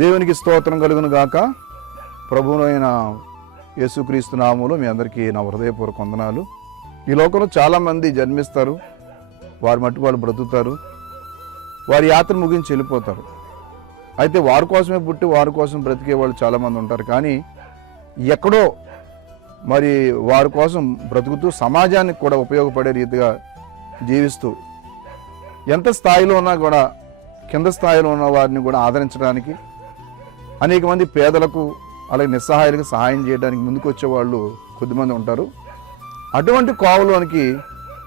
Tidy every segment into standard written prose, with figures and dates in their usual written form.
దేవునికి స్తోత్రం కలుగును గాక. ప్రభువైన యేసుక్రీస్తు నామములో మీ అందరికీ నా హృదయపూర్వక వందనాలు. ఈ లోకంలో చాలామంది జన్మిస్తారు, వారి మట్టుకు వాళ్ళు బ్రతుకుతారు, వారి యాత్ర ముగించి వెళ్ళిపోతారు. అయితే వారి కోసమే పుట్టి వారి కోసం బ్రతికే వాళ్ళు చాలామంది ఉంటారు. కానీ ఎక్కడో మరి వారి కోసం బ్రతుకుతూ సమాజానికి కూడా ఉపయోగపడే రీతిగా జీవిస్తూ ఎంత స్థాయిలో ఉన్నా కూడా కింద స్థాయిలో ఉన్న వారిని కూడా ఆదరించడానికి, అనేక మంది పేదలకు అలాగే నిస్సహాయులకు సహాయం చేయడానికి ముందుకు వచ్చే వాళ్ళు కొద్దిమంది ఉంటారు. అటువంటి కోవలోనికి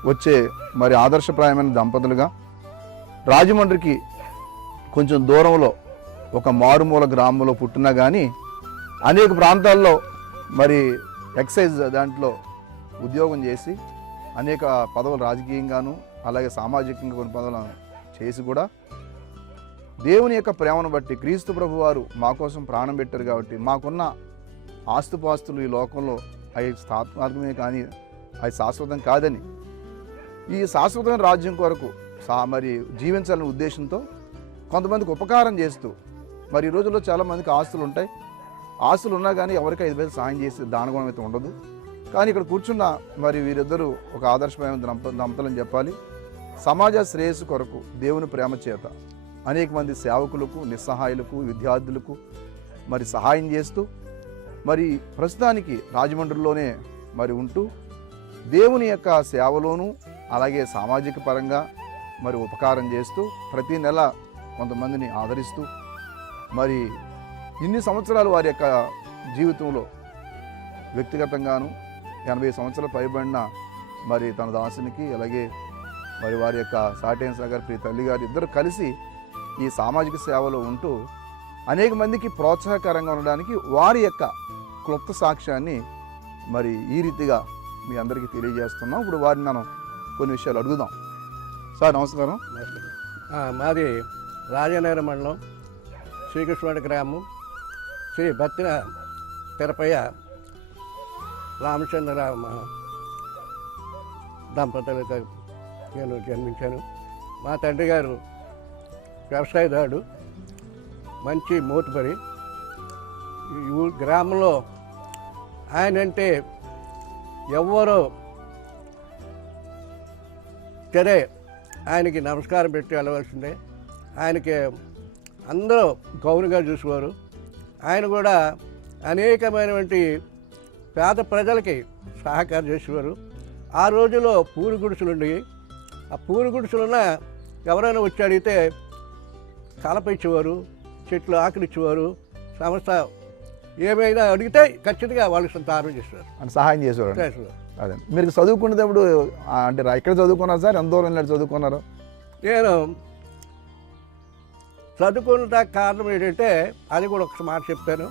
వచ్చే మరి ఆదర్శప్రాయమైన దంపతులుగా రాజమండ్రికి కొంచెం దూరంలో ఒక మారుమూల గ్రామంలో పుట్టినా కానీ అనేక ప్రాంతాల్లో మరి ఎక్సైజ్ దాంట్లో ఉద్యోగం చేసి అనేక పదవులు రాజకీయంగాను అలాగే సామాజికంగా కొన్ని పదవులను చేసి కూడా దేవుని యొక్క ప్రేమను బట్టి క్రీస్తు ప్రభు వారు మా కోసం ప్రాణం పెట్టారు కాబట్టి మాకున్న ఆస్తుపాస్తులు ఈ లోకంలో అవి తాత్కాలికమే కానీ అవి శాశ్వతం కాదని, ఈ శాశ్వతమైన రాజ్యం కొరకు మరి జీవించాలనే ఉద్దేశంతో కొంతమందికి ఉపకారం చేస్తూ, మరి ఈ రోజుల్లో చాలామందికి ఆస్తులు ఉంటాయి, ఆస్తులు ఉన్నా కానీ ఎవరికి 5 పైసలు సాయం చేసి దానగుణం అయితే ఉండదు. కానీ ఇక్కడ కూర్చున్న మరి వీరిద్దరూ ఒక ఆదర్శమైన దంపతులని చెప్పాలి. సమాజ శ్రేయస్సు కొరకు దేవుని ప్రేమ చేత అనేక మంది సేవకులకు, నిస్సహాయులకు, విద్యార్థులకు మరి సహాయం చేస్తూ మరి ప్రస్తుతానికి రాజమండ్రిలోనే మరి ఉంటూ దేవుని యొక్క సేవలోనూ అలాగే సామాజిక పరంగా మరి ఉపకారం చేస్తూ ప్రతి నెల కొంతమందిని ఆదరిస్తూ మరి ఇన్ని సంవత్సరాలు వారి యొక్క జీవితంలో వ్యక్తిగతంగాను 80 సంవత్సరాలు పైబడిన మరి తన దాసునికి అలాగే మరి వారి యొక్క సాటైన సాగర్ ప్రియ తల్లి గారు ఇద్దరు కలిసి ఈ సామాజిక సేవలో ఉంటూ అనేక మందికి ప్రోత్సాహకరంగా ఉండడానికి వారి యొక్క క్లుప్త సాక్ష్యాన్ని మరి ఈ రీతిగా మీ అందరికీ తెలియజేస్తున్నాం. ఇప్పుడు వారిని మనం కొన్ని విషయాలు అడుగుదాం. సార్ నమస్కారం. మాది రాజనగర మండలం శ్రీకృష్ణుడి గ్రామం శ్రీ బత్తిన తిరుపయ్య రామచంద్రరామ దంపతులకు నేను జన్మించాను. మా తండ్రి గారు వ్యవసాయదారుడు, మంచి మోతుబరి. ఈ గ్రామంలో ఆయన అంటే ఎవ్వరూ సరే ఆయనకి నమస్కారం పెట్టి వెళ్ళవలసిందే. ఆయనకి అందరూ గౌరవంగా చూసేవారు. ఆయన కూడా అనేకమైనటువంటి పేద ప్రజలకి సహకారం చేసేవారు. ఆ రోజుల్లో పూరి గుడిసెలు ఉండేవి. ఆ పూరి గుడిసెలున్న ఎవరైనా వచ్చి అడిగితే కలప ఇచ్చేవారు, చెట్లు ఆకులు ఇచ్చేవారు. సంస్థ ఏమైనా అడిగితే ఖచ్చితంగా వాళ్ళకి దానం చేసేవారు అని సహాయం చేసేవారు. అదే మీరు చదువుకునేటప్పుడు అంటే ఎక్కడ చదువుకున్నారు సార్? ఎంత దూరం చదువుకున్నారు? నేను చదువుకున్న కారణం ఏంటంటే అది కూడా ఒక మాట చెప్తాను.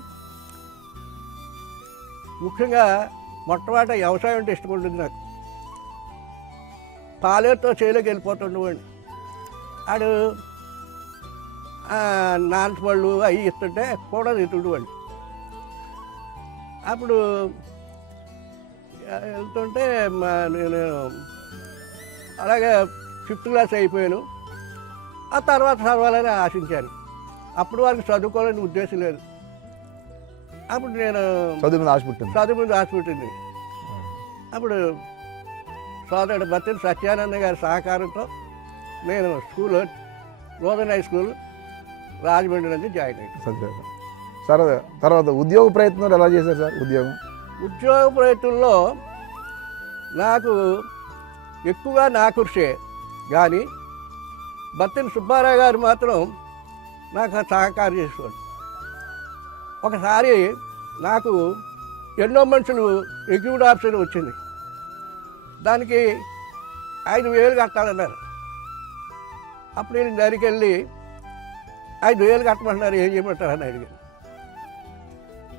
ముఖ్యంగా మొట్టమొదట వ్యవసాయం అంటే ఇష్టం ఉంటుంది నాకు. పాలేరుతో చేలోకి వెళ్ళిపోతుండేవాడిని. ఆడు నాన్పళ్ళు అవి ఇస్తుంటే కూడా తింటుండేవాడిని. అప్పుడు వెళ్తుంటే నేను అలాగే 5th క్లాస్ అయిపోయాను. ఆ తర్వాత చదవాలని ఆశించాను. అప్పుడు వారికి చదువుకోవాలని ఉద్దేశం లేదు. అప్పుడు నేను చదువు మీద ఆశ పుట్టింది. అప్పుడు సోదరుడు బత్తిన సత్యానంద గారి సహకారంతో నేను స్కూల్లో రోదన్ హై స్కూల్ రాజమండ్రి నుంచి జాయిన్ అయ్యాను. సార్ తర్వాత ఉద్యోగ ప్రయత్నాలు ఎలా చేశారు సార్? ఉద్యోగ ప్రయత్నంలో నాకు ఎక్కువగా నా కృషే, కానీ బత్తిన సుబ్బారావు గారు మాత్రం నాకు సహకారం చేసేవాడు. ఒకసారి నాకు ఎన్నో మనుషులు ఎగ్జిక్యూటివ్ ఆఫీసర్ వచ్చింది. దానికి 5,000 కట్టాలన్నారు. అప్పుడు నేను దానికి వెళ్ళి 5,000 కట్టమంటున్నారు, ఏం చేయమంటారని అడిగాను.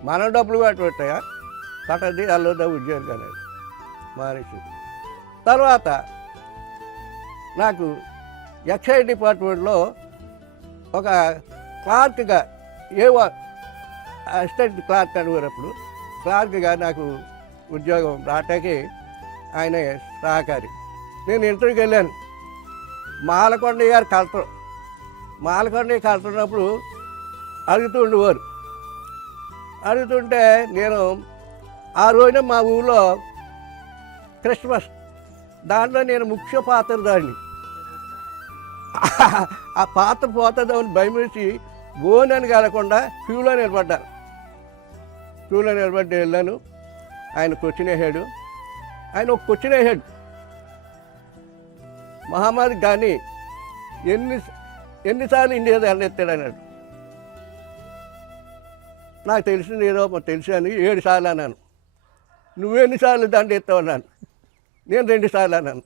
మనం డబ్బులు కట్టబెట్టాయా కట్టండి అల్లుదా ఉద్యోగం కానీ మానేసి. తర్వాత నాకు ఎక్సైజ్ డిపార్ట్మెంట్లో ఒక క్లార్క్గా అసిస్టెంట్ క్లార్క్ అడిగినప్పుడు క్లార్క్గా నాకు ఉద్యోగం రావటానికి ఆయన సహకారి. నేను ఇంటర్వ్యూకి వెళ్ళాను. మాలకొండ గారు కలెక్టర్. మాలకొండ కలుతున్నప్పుడు అడుగుతూ ఉండేవారు. అడుగుతుంటే నేను ఆ రోజున మా ఊళ్ళో క్రిస్మస్, దాంట్లో నేను ముఖ్య పాత్రధారిని. ఆ పాత్ర పోతుందని భయం వేసి గోనని కాలకుండా క్యూలో నిలబడ్డాను. క్యూలో నిలబడి వెళ్ళాను. ఆయన క్వశ్చన్ వేసాడు. ఆయన ఒక క్వశ్చన్ వేసాడు, మహమ్మద్ కానీ ఎన్నిసార్లు ఇండియా దండెత్తాడు అన్నాడు. నాకు తెలిసింది ఏదో తెలిసాను, 7 సార్లు అన్నాను. నువ్వెన్నిసార్లు దండెత్తావు అన్నాను. నేను 2 సార్లు అన్నాను.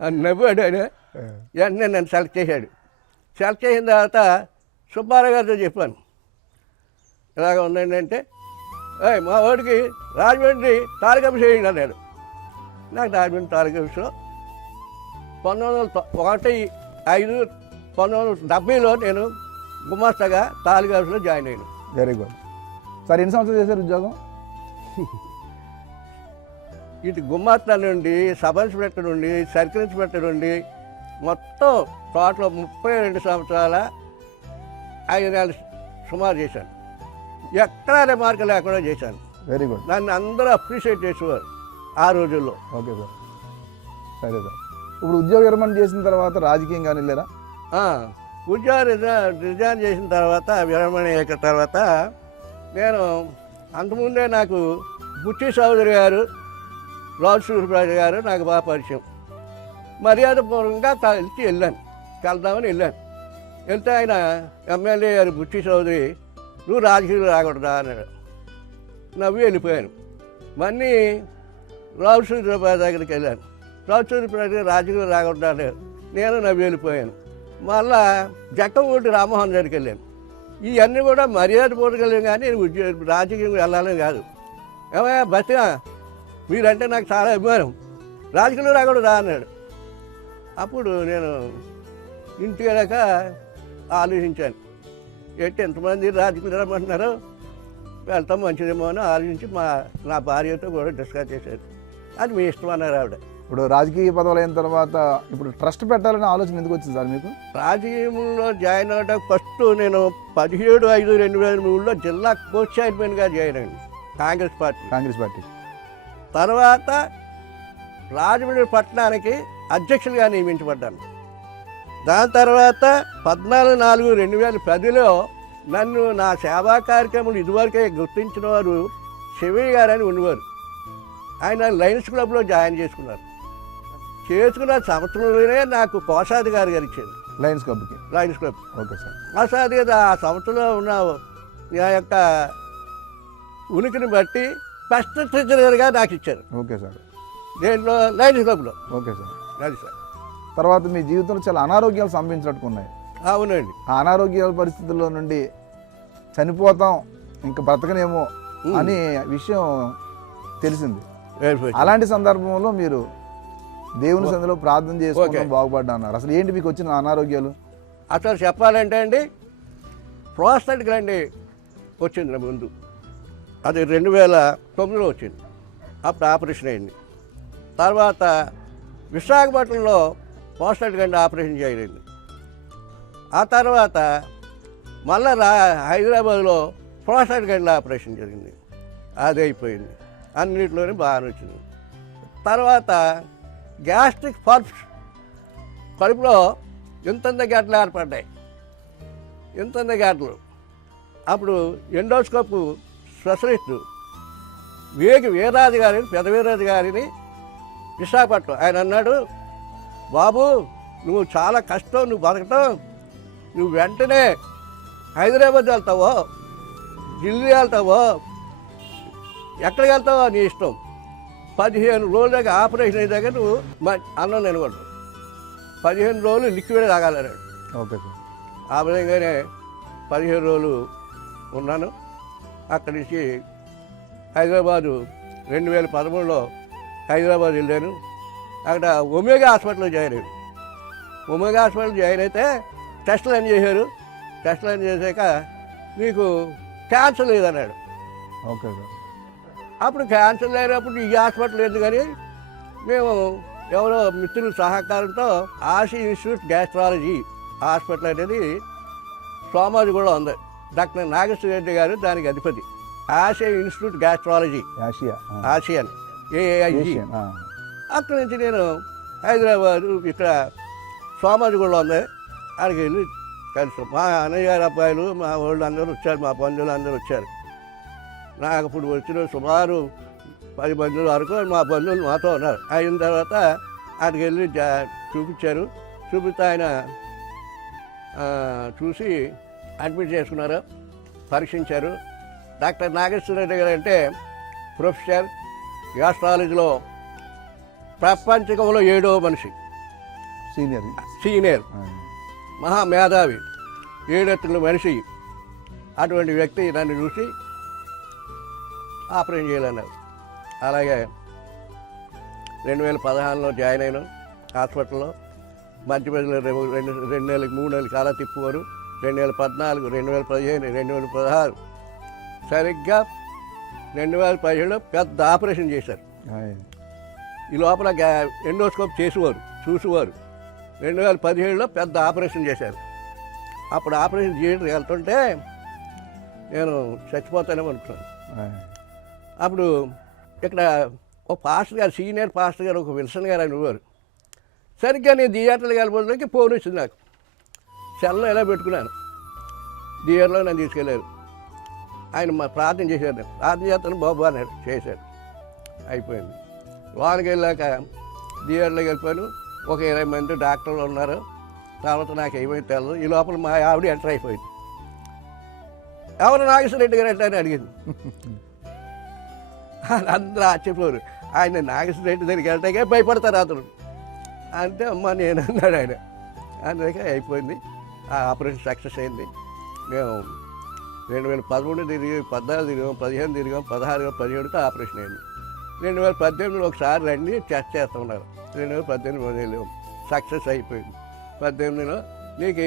అని నవ్వాడు ఆయన. వెంటనే నన్ను సెలెక్ట్ చేశాడు. సెలెక్ట్ చేసిన తర్వాత సుబ్బారావు గారితో చెప్పాను, ఇలాగ ఉందండి అంటే, మా వాడికి రాజమండ్రి తాలూకా చేయండి అన్నాడు. నాకు రాజమండ్రి తాలూకా 1970లో నేను గుమాస్తాగా తాలూకాలో జాయిన్ అయ్యాను. Very good sir. ఎన్ని సంవత్సరాలు చేశారు ఉద్యోగం? ఇటు గుమాస్తా నుండి, సబ్ ఇన్స్పెక్టర్ నుండి, సర్కిల్ ఇన్స్పెక్టర్ నుండి మొత్తం టోటల్ 32 సంవత్సరాల 5 నెలలు సుమారు చేశాను. ఎక్కడా రిమార్క్ లేకుండా చేశాను. Very good. నన్ను అందరూ అప్రిషియేట్ చేసేవారు ఆ రోజుల్లో. ఓకే సార్, సరే సార్. ఇప్పుడు ఉద్యోగ విరమణ చేసిన తర్వాత రాజకీయం కానీ వెళ్ళారా? ఉద్యోగం రిజైన్ చేసిన తర్వాత, విరమణ అయ్యాక తర్వాత నేను అంతకుముందే నాకు బుచ్చి చౌదరి గారు, రాజు సూర్యప్రకాష్ గారు నాకు బాగా పరిచయం. మర్యాదపూర్వకంగా వెళ్ళాను, కలుద్దామని వెళ్ళాను. వెళ్తే ఆయన ఎమ్మెల్యే గారు బుచ్చి చౌదరి, నువ్వు రాజకీయాలు రాకూడదా అన్నాడు. నవ్వి వెళ్ళిపోయాను. మళ్ళీ రాజు సూర్యప్రకాష్ దగ్గరికి వెళ్ళాను. రాజు సూర్యప్రకాష్ గారు రాజకీయాలు రాకూడదా అన్నాడు. నేను నవ్వి వెళ్ళిపోయాను. మళ్ళా జక్కమూటి రామ్మోహన్ దగ్గరికి వెళ్ళాను. ఇవన్నీ కూడా మర్యాదపూర్వకం, కానీ రాజకీయం వెళ్ళాలని కాదు. ఏమయ్యా బతిగా, మీరంటే నాకు చాలా అభిమానం, రాజకీయాలు రాకూడదా అన్నాడు. అప్పుడు నేను ఇంటికి వెళ్ళాక ఆలోచించాను, ఏంటి ఎంతమంది రాజకీయాలు రమ్మంటున్నారో, వెళ్తాం మంచిదేమో అని ఆలోచించి నా భార్యతో కూడా డిస్కస్ చేశాను. అది మీ ఇష్టం అన్నారు ఆవిడ. ఇప్పుడు రాజకీయ పదవులు అయిన తర్వాత ఇప్పుడు ట్రస్ట్ పెట్టాలనే ఆలోచన ఎందుకు వచ్చింది సార్ మీకు? రాజకీయంలో జాయిన్ అవ్వడం ఫస్ట్ నేను 17/5/2003లో జిల్లా కోచ్ చైర్మన్గా జాయిన్ అయ్యాను కాంగ్రెస్ పార్టీ. తర్వాత రాజమండ్రి పట్టణానికి అధ్యక్షులుగా నియమించబడ్డాను. దాని తర్వాత 14/4/2010లో నన్ను నా సేవా కార్యక్రమాలు ఇదివరకే గుర్తించిన వారు శివయ్య గారు అని ఉండేవారు. ఆయన లయన్స్ క్లబ్లో జాయిన్ చేసుకున్న సంవత్సరంలోనే నాకు కోశాధికారి గారు ఇచ్చారు. Lions club. Okay sir. కోశాధికారి ఆ సంవత్సరంలో ఉన్న నా యొక్క ఉనికిని బట్టి ఫస్ట్ ట్రెజరర్గా నాకు ఇచ్చారు. Okay sir. దేంట్లో? లయన్స్ క్లబ్లో. Okay sir. అది సార్. తర్వాత మీ జీవితంలో చాలా అనారోగ్యాలు సంభవించినట్టుకున్నాయి. అవునండి. ఆ అనారోగ్యాల పరిస్థితుల్లో నుండి చనిపోతాం, ఇంకా బ్రతకనేమో అని విషయం తెలిసింది. అలాంటి సందర్భంలో మీరు దేవుని సందులో ప్రార్థన చేసుకుంటాం బాగుపడ్డా అన్నారు. అసలు ఏంటి మీకు వచ్చిన అనారోగ్యాలు? అసలు చెప్పాలంటే అండి, ప్రోస్టేట్ గ్లాండ్ వచ్చింది నా ముందు. అది 2009లో వచ్చింది. అప్పుడు ఆపరేషన్ అయింది. తర్వాత విశాఖపట్నంలో ప్రోస్టేట్ గ్లాండ్ ఆపరేషన్ చేయలేదు. ఆ తర్వాత మళ్ళా హైదరాబాద్లో ప్రోస్టేట్ గ్లాండ్ ఆపరేషన్ జరిగింది. అది అయిపోయింది. అన్నింటిలోనే బాగా వచ్చింది. తర్వాత గ్యాస్ట్రిక్ పల్ప్స్, కడుపులో ఇంతంత గడ్డలు ఏర్పడ్డాయి, ఇంతంత గడ్డలు. అప్పుడు ఎండోస్కోప్ స్పెషలిస్టు వీరాజు గారిని, పెద్ద వీరాజు గారిని విశాఖపట్నం, ఆయన అన్నాడు, బాబు నువ్వు చాలా కష్టం, నువ్వు బతకటం, నువ్వు వెంటనే హైదరాబాద్ వెళ్తావో, ఢిల్లీ వెళ్తావో, ఎక్కడికి వెళ్తావో నీ ఇష్టం, 15 రోజుల దాకా ఆపరేషన్ అయ్యేదాకా నువ్వు అన్నం తినకూడదు, 15 రోజులు లిక్విడ్ తాగాలన్నాడు. Okay sir. ఆ విధంగానే 15 రోజులు ఉన్నాను. అక్కడి నుంచి హైదరాబాదు 2013లో హైదరాబాద్ వెళ్ళాను. అక్కడ ఒమేగా హాస్పిటల్లో జాయిన్ అయ్యాను. ఒమేగా హాస్పిటల్ జాయిన్ అయితే టెస్టులు అని చేశారు. టెస్టులు అని చేశాక నీకు క్యాన్సర్ లేదన్నాడు. Okay sir. అప్పుడు క్యాన్సర్ లేనప్పుడు ఈ హాస్పిటల్ లేదు, కానీ మేము ఎవరో మిత్రుల సహకారంతో ఆశీ ఇన్స్టిట్యూట్ గ్యాస్ట్రాలజీ హాస్పిటల్ అనేది సోమాజిగూడలో ఉంది. డాక్టర్ నాగేశ్వర రెడ్డి గారు దానికి అధిపతి. Asia institute gastrology, Asia Asian, AAIG. Asian, అక్కడి నుంచి నేను హైదరాబాదు ఇక్కడ సోమాజిగూడలో ఉంది, అక్కడికి వెళ్ళి కలిసాం. మా అన్నయ్య గారి అబ్బాయిలు మా వాళ్ళు అందరూ వచ్చారు, మా బంధువులు అందరూ వచ్చారు. నాకు ఇప్పుడు వచ్చిన సుమారు 10 బంధువుల వరకు మా బంధువులు మాతో ఉన్నారు. అయిన తర్వాత అక్కడికి వెళ్ళి చూపించారు. చూపిస్తే ఆయన చూసి అడ్మిట్ చేసుకున్నారు, పరీక్షించారు. డాక్టర్ నాగేశ్వర రెడ్డి గారు అంటే ప్రొఫెసర్, గ్యాస్ట్రాలజీలో ప్రపంచకంలో 7వ మనిషి, సీనియర్, మహామేధావి, 7 ఎత్తుల మనిషి. అటువంటి వ్యక్తి నన్ను చూసి ఆపరేషన్ చేయాలన్నారు. అలాగే 2016లో జాయిన్ అయినాం హాస్పిటల్లో. మధ్య మధ్యలో 2 నెలలకు 3 నెలలు కాలా తిప్పువారు. 2014, 2015, 2016 సరిగ్గా 2017లో పెద్ద ఆపరేషన్ చేశారు. ఈ లోపల ఎండోస్కోప్ చేసేవారు, చూసేవారు. 2017లో పెద్ద ఆపరేషన్ చేశారు. అప్పుడు ఆపరేషన్ థియేటర్కి వెళ్తుంటే నేను చచ్చిపోతానేమో అనుకున్నాను. అప్పుడు ఇక్కడ ఒక పాస్టర్ గారు, సీనియర్ పాస్టర్ గారు, ఒక విల్సన్ గారు అని ఉన్నారు. సరిగ్గా నేను థియేటర్కి వెళ్ళిపోవడానికి ఫోన్ వచ్చింది నాకు. సెల్లో ఎలా పెట్టుకున్నాను, థియేటర్లో నన్ను తీసుకెళ్ళారు. ఆయన మా ప్రార్థన చేశారు. ప్రార్థన చేస్తాను బాబు అన్నాడు, చేశారు. అయిపోయింది. లోనికి వెళ్ళాక థియేటర్లోకి వెళ్ళిపోయాను. ఒక 20 మంది డాక్టర్లు ఉన్నారు. తర్వాత నాకు ఏమైతే తెలియదు. ఈ లోపల మా ఆవిడ ఎంటర్ అయిపోయింది. ఎవరు నాగేశ్వర రెడ్డి గారు అంటే అని అడిగింది. అందరూ ఆశ్చర్యపోరు. ఆయన నాగేశ్వర రెడ్డి దగ్గరికి వెళ్తాకే భయపడతారు అతను అంటే. అమ్మ నేను అన్నాడు ఆయన. అందుకే అయిపోయింది. ఆ ఆపరేషన్ సక్సెస్ అయింది. మేము 2013 తిరిగి, 14 తిరిగాం, 15 తిరిగాం, 16, 17తో ఆపరేషన్ అయింది. 2018లో ఒకసారి రండి టెస్ట్ చేస్తున్నారు. 2018 వెళ్ళాం, సక్సెస్ అయిపోయింది. 18లో నీకు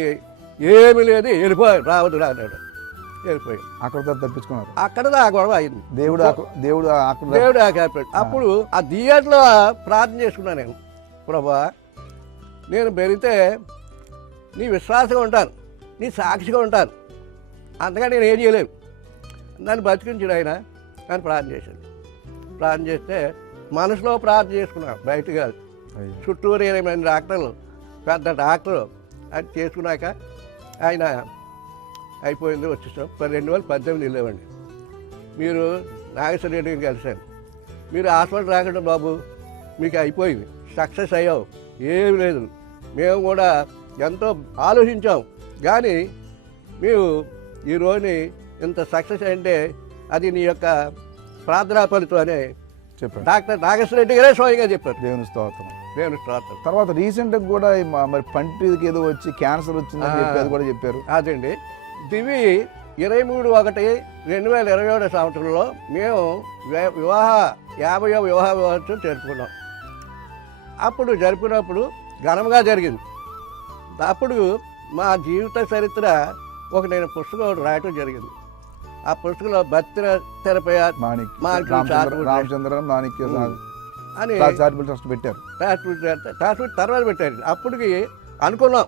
ఏమీ లేదు, వెళ్ళిపోయాడు, రావద్దు అన్నాడు. వెళ్ళిపోయాడు. అక్కడ తప్పించుకున్నారు. అక్కడ ఆ గొడవ అయింది. దేవుడు ఆకాపాడు. అప్పుడు ఆ థియేటర్లో ప్రార్థన చేసుకున్నాను నేను. ప్రభా, నేను పెరిగితే నీ విశ్వాసంగా ఉంటాను, నీ సాక్షిగా ఉంటాను, అంతగా నేను ఏం చేయలేను, నన్ను బతికించాడు ఆయన. నన్ను ప్రార్థన చేశాడు. ప్రార్థన చేస్తే మనసులో ప్రార్థన చేసుకున్నాను, బయట కాదు. చుట్టూరు 20 మంది డాక్టర్లు, పెద్ద డాక్టరు. అది చేసుకున్నాక ఆయన అయిపోయింది, వచ్చేసాం. 2018 వెళ్ళామండి. మీరు నాగేశ్వర రెడ్డిని కలిశాను. మీరు హాస్పిటల్ రాకండి బాబు, మీకు అయిపోయింది, సక్సెస్ అయ్యావు, ఏమి లేదు. మేము కూడా ఎంతో ఆలోచించాం, కానీ మీరు ఈ రోజుని ఇంత సక్సెస్ అంటే అది నీ యొక్క ప్రార్థనా ఫలితం అని చెప్పారు. డాక్టర్ నాగేశ్వర రెడ్డి గారే స్వయంగా చెప్పారు. దేవుని స్తోత్రం, దేవుని స్తోత్రం. తర్వాత రీసెంట్గా కూడా మరి పంటికి ఏదో వచ్చి క్యాన్సర్ వచ్చిందని చెప్పి అది కూడా చెప్పారు. అదండి. ఇవి 23/1/2021 సంవత్సరంలో మేము 50వ వివాహ మహోత్సవం జరుపుకున్నాం. అప్పుడు జరిపినప్పుడు ఘనంగా జరిగింది. అప్పుడు మా జీవిత చరిత్ర ఒక నేను పుస్తకం రాయటం జరిగింది. ఆ పుస్తకంలో భక్తి తెరపై రామచంద్ర మాణిక్య అని చారిటబుల్ ట్రస్ట్ పెట్టారు. తర్వాత పెట్టారు. అప్పటికి అనుకున్నాం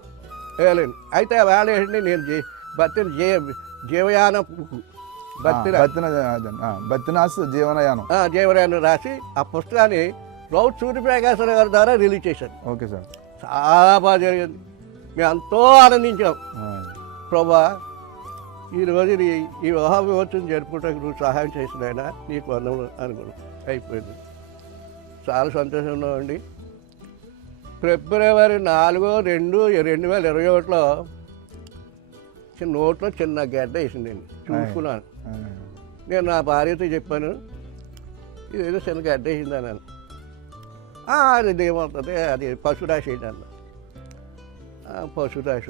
వేయలేను. అయితే వేళ ఏంటి, నేను భక్తిని జీవయానం జీవయానం రాసి ఆ పుస్తకాన్ని రౌత్ సూర్యప్రకాశరావు గారి ద్వారా రిలీజ్ చేశాను. Okay sir. చాలా బాగా జరిగింది. మేము ఎంతో ఆనందించాం. ప్రభా, ఈరోజు ఈ వివాహ మహోత్సవం జరుపుకోవడానికి నువ్వు సహాయం చేసిన ఆయన నీకు వందములు అనుకున్నాం. అయిపోయింది. చాలా సంతోషంగా ఉండి ఫిబ్రవరి 4, 2021లో నోట్లో చిన్న గడ్డ వేసిందండి. చూసుకున్నాను. నేను నా భార్యతో చెప్పాను, ఇదేదో చిన్న గడ్డ వేసింది అన్నాను. అది ఏమవుతుంది, అది పశురాశి ఏంటి అన్న. పశురాశి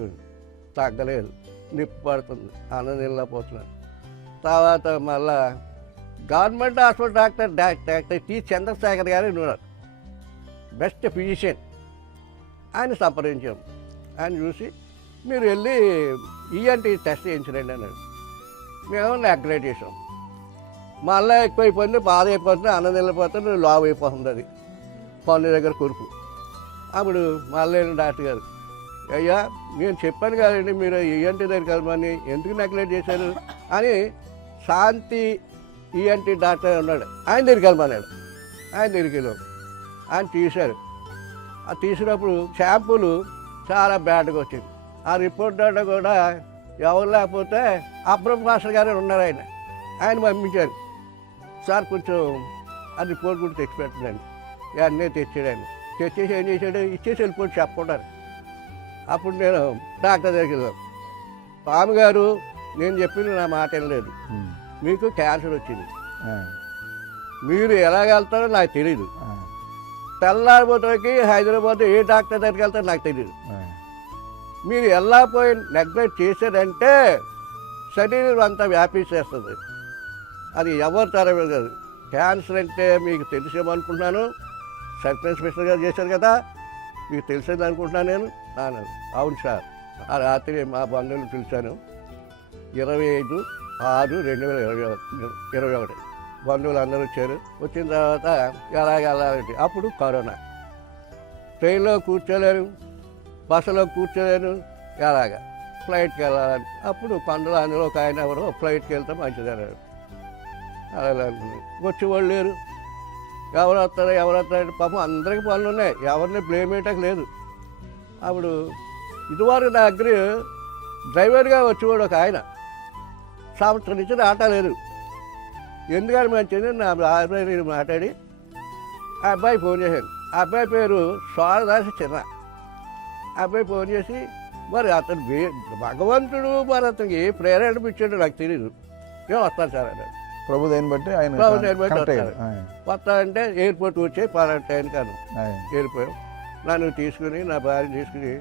తగ్గలేదు, నిప్పు పడుతుంది, అన్నం వెళ్ళకపోతున్నాను. తర్వాత మళ్ళా government hospital doctor T Chandrashekar garu ఉన్నారు, బెస్ట్ ఫిజిషియన్. ఆయన సంప్రదించాం. ఆయన చూసి మీరు వెళ్ళి ఈఎన్టీ టెస్ట్ చేయించండి అన్నాడు. మేము నెగ్లెక్ట్ చేసాం. మళ్ళీ ఎక్కువైపోయింది, బాధ అయిపోతుంది, అన్నం వెళ్ళిపోతుంది, లావు అయిపోతుంది. అది పన్ను దగ్గర కురుపు. అప్పుడు మళ్ళీ డాక్టర్ గారు అయ్యా నేను చెప్పాను కదండి మీరు ఈఎన్టీ దగ్గరికి వెళ్ళమని ఎందుకు నెగ్లెక్ట్ చేశారు అని శాంతి ఈఎన్టీ డాక్టర్ ఉన్నాడు, ఆయన దగ్గరికి వెళ్ళమన్నాడు. ఆయన దగ్గరికి వెళ్ళాం, ఆయన తీశారు. ఆ తీసినప్పుడు షాంపూలు చాలా బ్యాడ్గా వచ్చింది. ఆ రిపోర్ట్ డేటా కూడా ఎవరు లేకపోతే అబ్రహం మాస్టర్ గారు ఉన్నారు, ఆయన పంపించారు. సార్ కొంచెం ఆ రిపోర్ట్ కూడా తెచ్చి పెట్టండి. ఇవన్నీ తెచ్చాడు. తెచ్చేసి ఏం చేశాడు, ఇచ్చేసి వెళ్ళిపోయి చెప్పకుంటారు. అప్పుడు నేను డాక్టర్ దగ్గరికి వెళ్ళాను. స్వామి గారు నేను చెప్పింది నా మాట వినలేదు, మీకు క్యాన్సర్ వచ్చింది, మీరు ఎలాగ వెళ్తారో నాకు తెలియదు. తెల్లారిపోతాకి హైదరాబాద్ ఏ డాక్టర్ దగ్గరికి వెళ్తారో నాకు తెలియదు. మీరు వెళ్ళకపోయి నెగ్లెక్ట్ చేశారంటే శరీరం అంతా వ్యాపించేస్తుంది. అది ఎవరు తరవదు కాదు. క్యాన్సర్ అంటే మీకు తెలిసేమనుకుంటున్నాను, సర్పంచ్ స్పెషల్ గారు చేశారు కదా, మీకు తెలిసేది అనుకుంటున్నాను నేను అన్నాను. అవును సార్. ఆ రాత్రి మా బంధువులు పిలిచాను. 25/6/2021 బంధువులు అందరూ వచ్చారు. వచ్చిన తర్వాత ఎలాగెళ్ళాలంటే అప్పుడు కరోనా. ట్రైన్లో కూర్చోలేను, బస్సులో కూర్చోలేను, ఎలాగా ఫ్లైట్కి వెళ్ళాలని. అప్పుడు కొండలు అందులో ఒక ఆయన ఎవరో ఫ్లైట్కి వెళ్తే మంచిదన్నారు. అలా వచ్చి వాళ్ళు లేరు, ఎవరు వస్తారంటే పాపం అందరికీ పనులు ఉన్నాయి, ఎవరిని బ్లేమ్ వేయటం లేదు. అప్పుడు ఇదివరకు నా దగ్గర డ్రైవర్గా వచ్చేవాడు ఒక ఆయన, సంవత్సరం నుంచి రావట్లేదు. ఎందుకని మంచిది నా అబ్బాయి మాట్లాడి ఆ అబ్బాయి ఫోన్ చేశాను. ఆ అబ్బాయి పేరు సోరదాసి చిన్న. ఆ అబ్బాయి ఫోన్ చేసి మరి అతను భగవంతుడు మరి అతనికి ఏ ప్రేరణ ఇచ్చాడో నాకు తెలియదు, నేను వస్తాను సార్ అన్నాడు. ప్రభు దాన్ని బట్టి ఆయన వస్తానంటే ఎయిర్పోర్ట్ వచ్చి 12 టైంకి అను వెళ్ళిపోయాం. నన్ను తీసుకుని నా భార్య తీసుకుని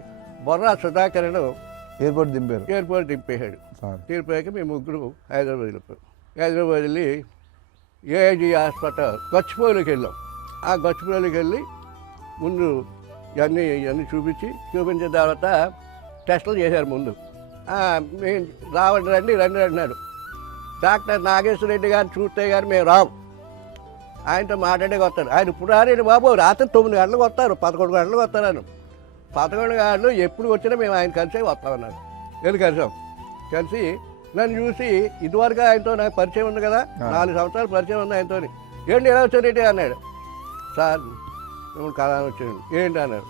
బొర్రా సుధాకరను ఎయిర్పోర్ట్ దింపేశాడు. దింపాక మేము ముగ్గురు హైదరాబాద్ వెళ్ళిపోయాం. హైదరాబాద్ వెళ్ళి ఏఐజీ హాస్పిటల్ గచ్చిపోలికి వెళ్ళాం. ఆ గచ్చిపోలికి వెళ్ళి ముందు ఇవన్నీ చూపించిన తర్వాత టెస్టులు చేశారు. ముందు మేము రండి అన్నాడు. డాక్టర్ నాగేశ్వర రెడ్డి గారు చూస్తే కానీ మేము రాము, ఆయనతో మాట్లాడే వస్తాడు. ఆయన ఇప్పుడు రారండి బాబు, రాత్రి 9 గంటలకు వస్తారు, 11 గంటలకు వస్తారని. 11 గంటలు ఎప్పుడు వచ్చినా మేము ఆయన కలిసే వస్తామన్నాడు. వెళ్ళి కలిసి నన్ను చూసి ఇదివరకు ఆయనతో నాకు పరిచయం ఉంది కదా, 4 సంవత్సరాలు పరిచయం ఉంది ఆయనతో. ఏంటి ఎలా వచ్చారేంటి అన్నాడు. సార్ మిమ్మల్ని కళాన్ని వచ్చాడు. ఏంటి అన్నాడు.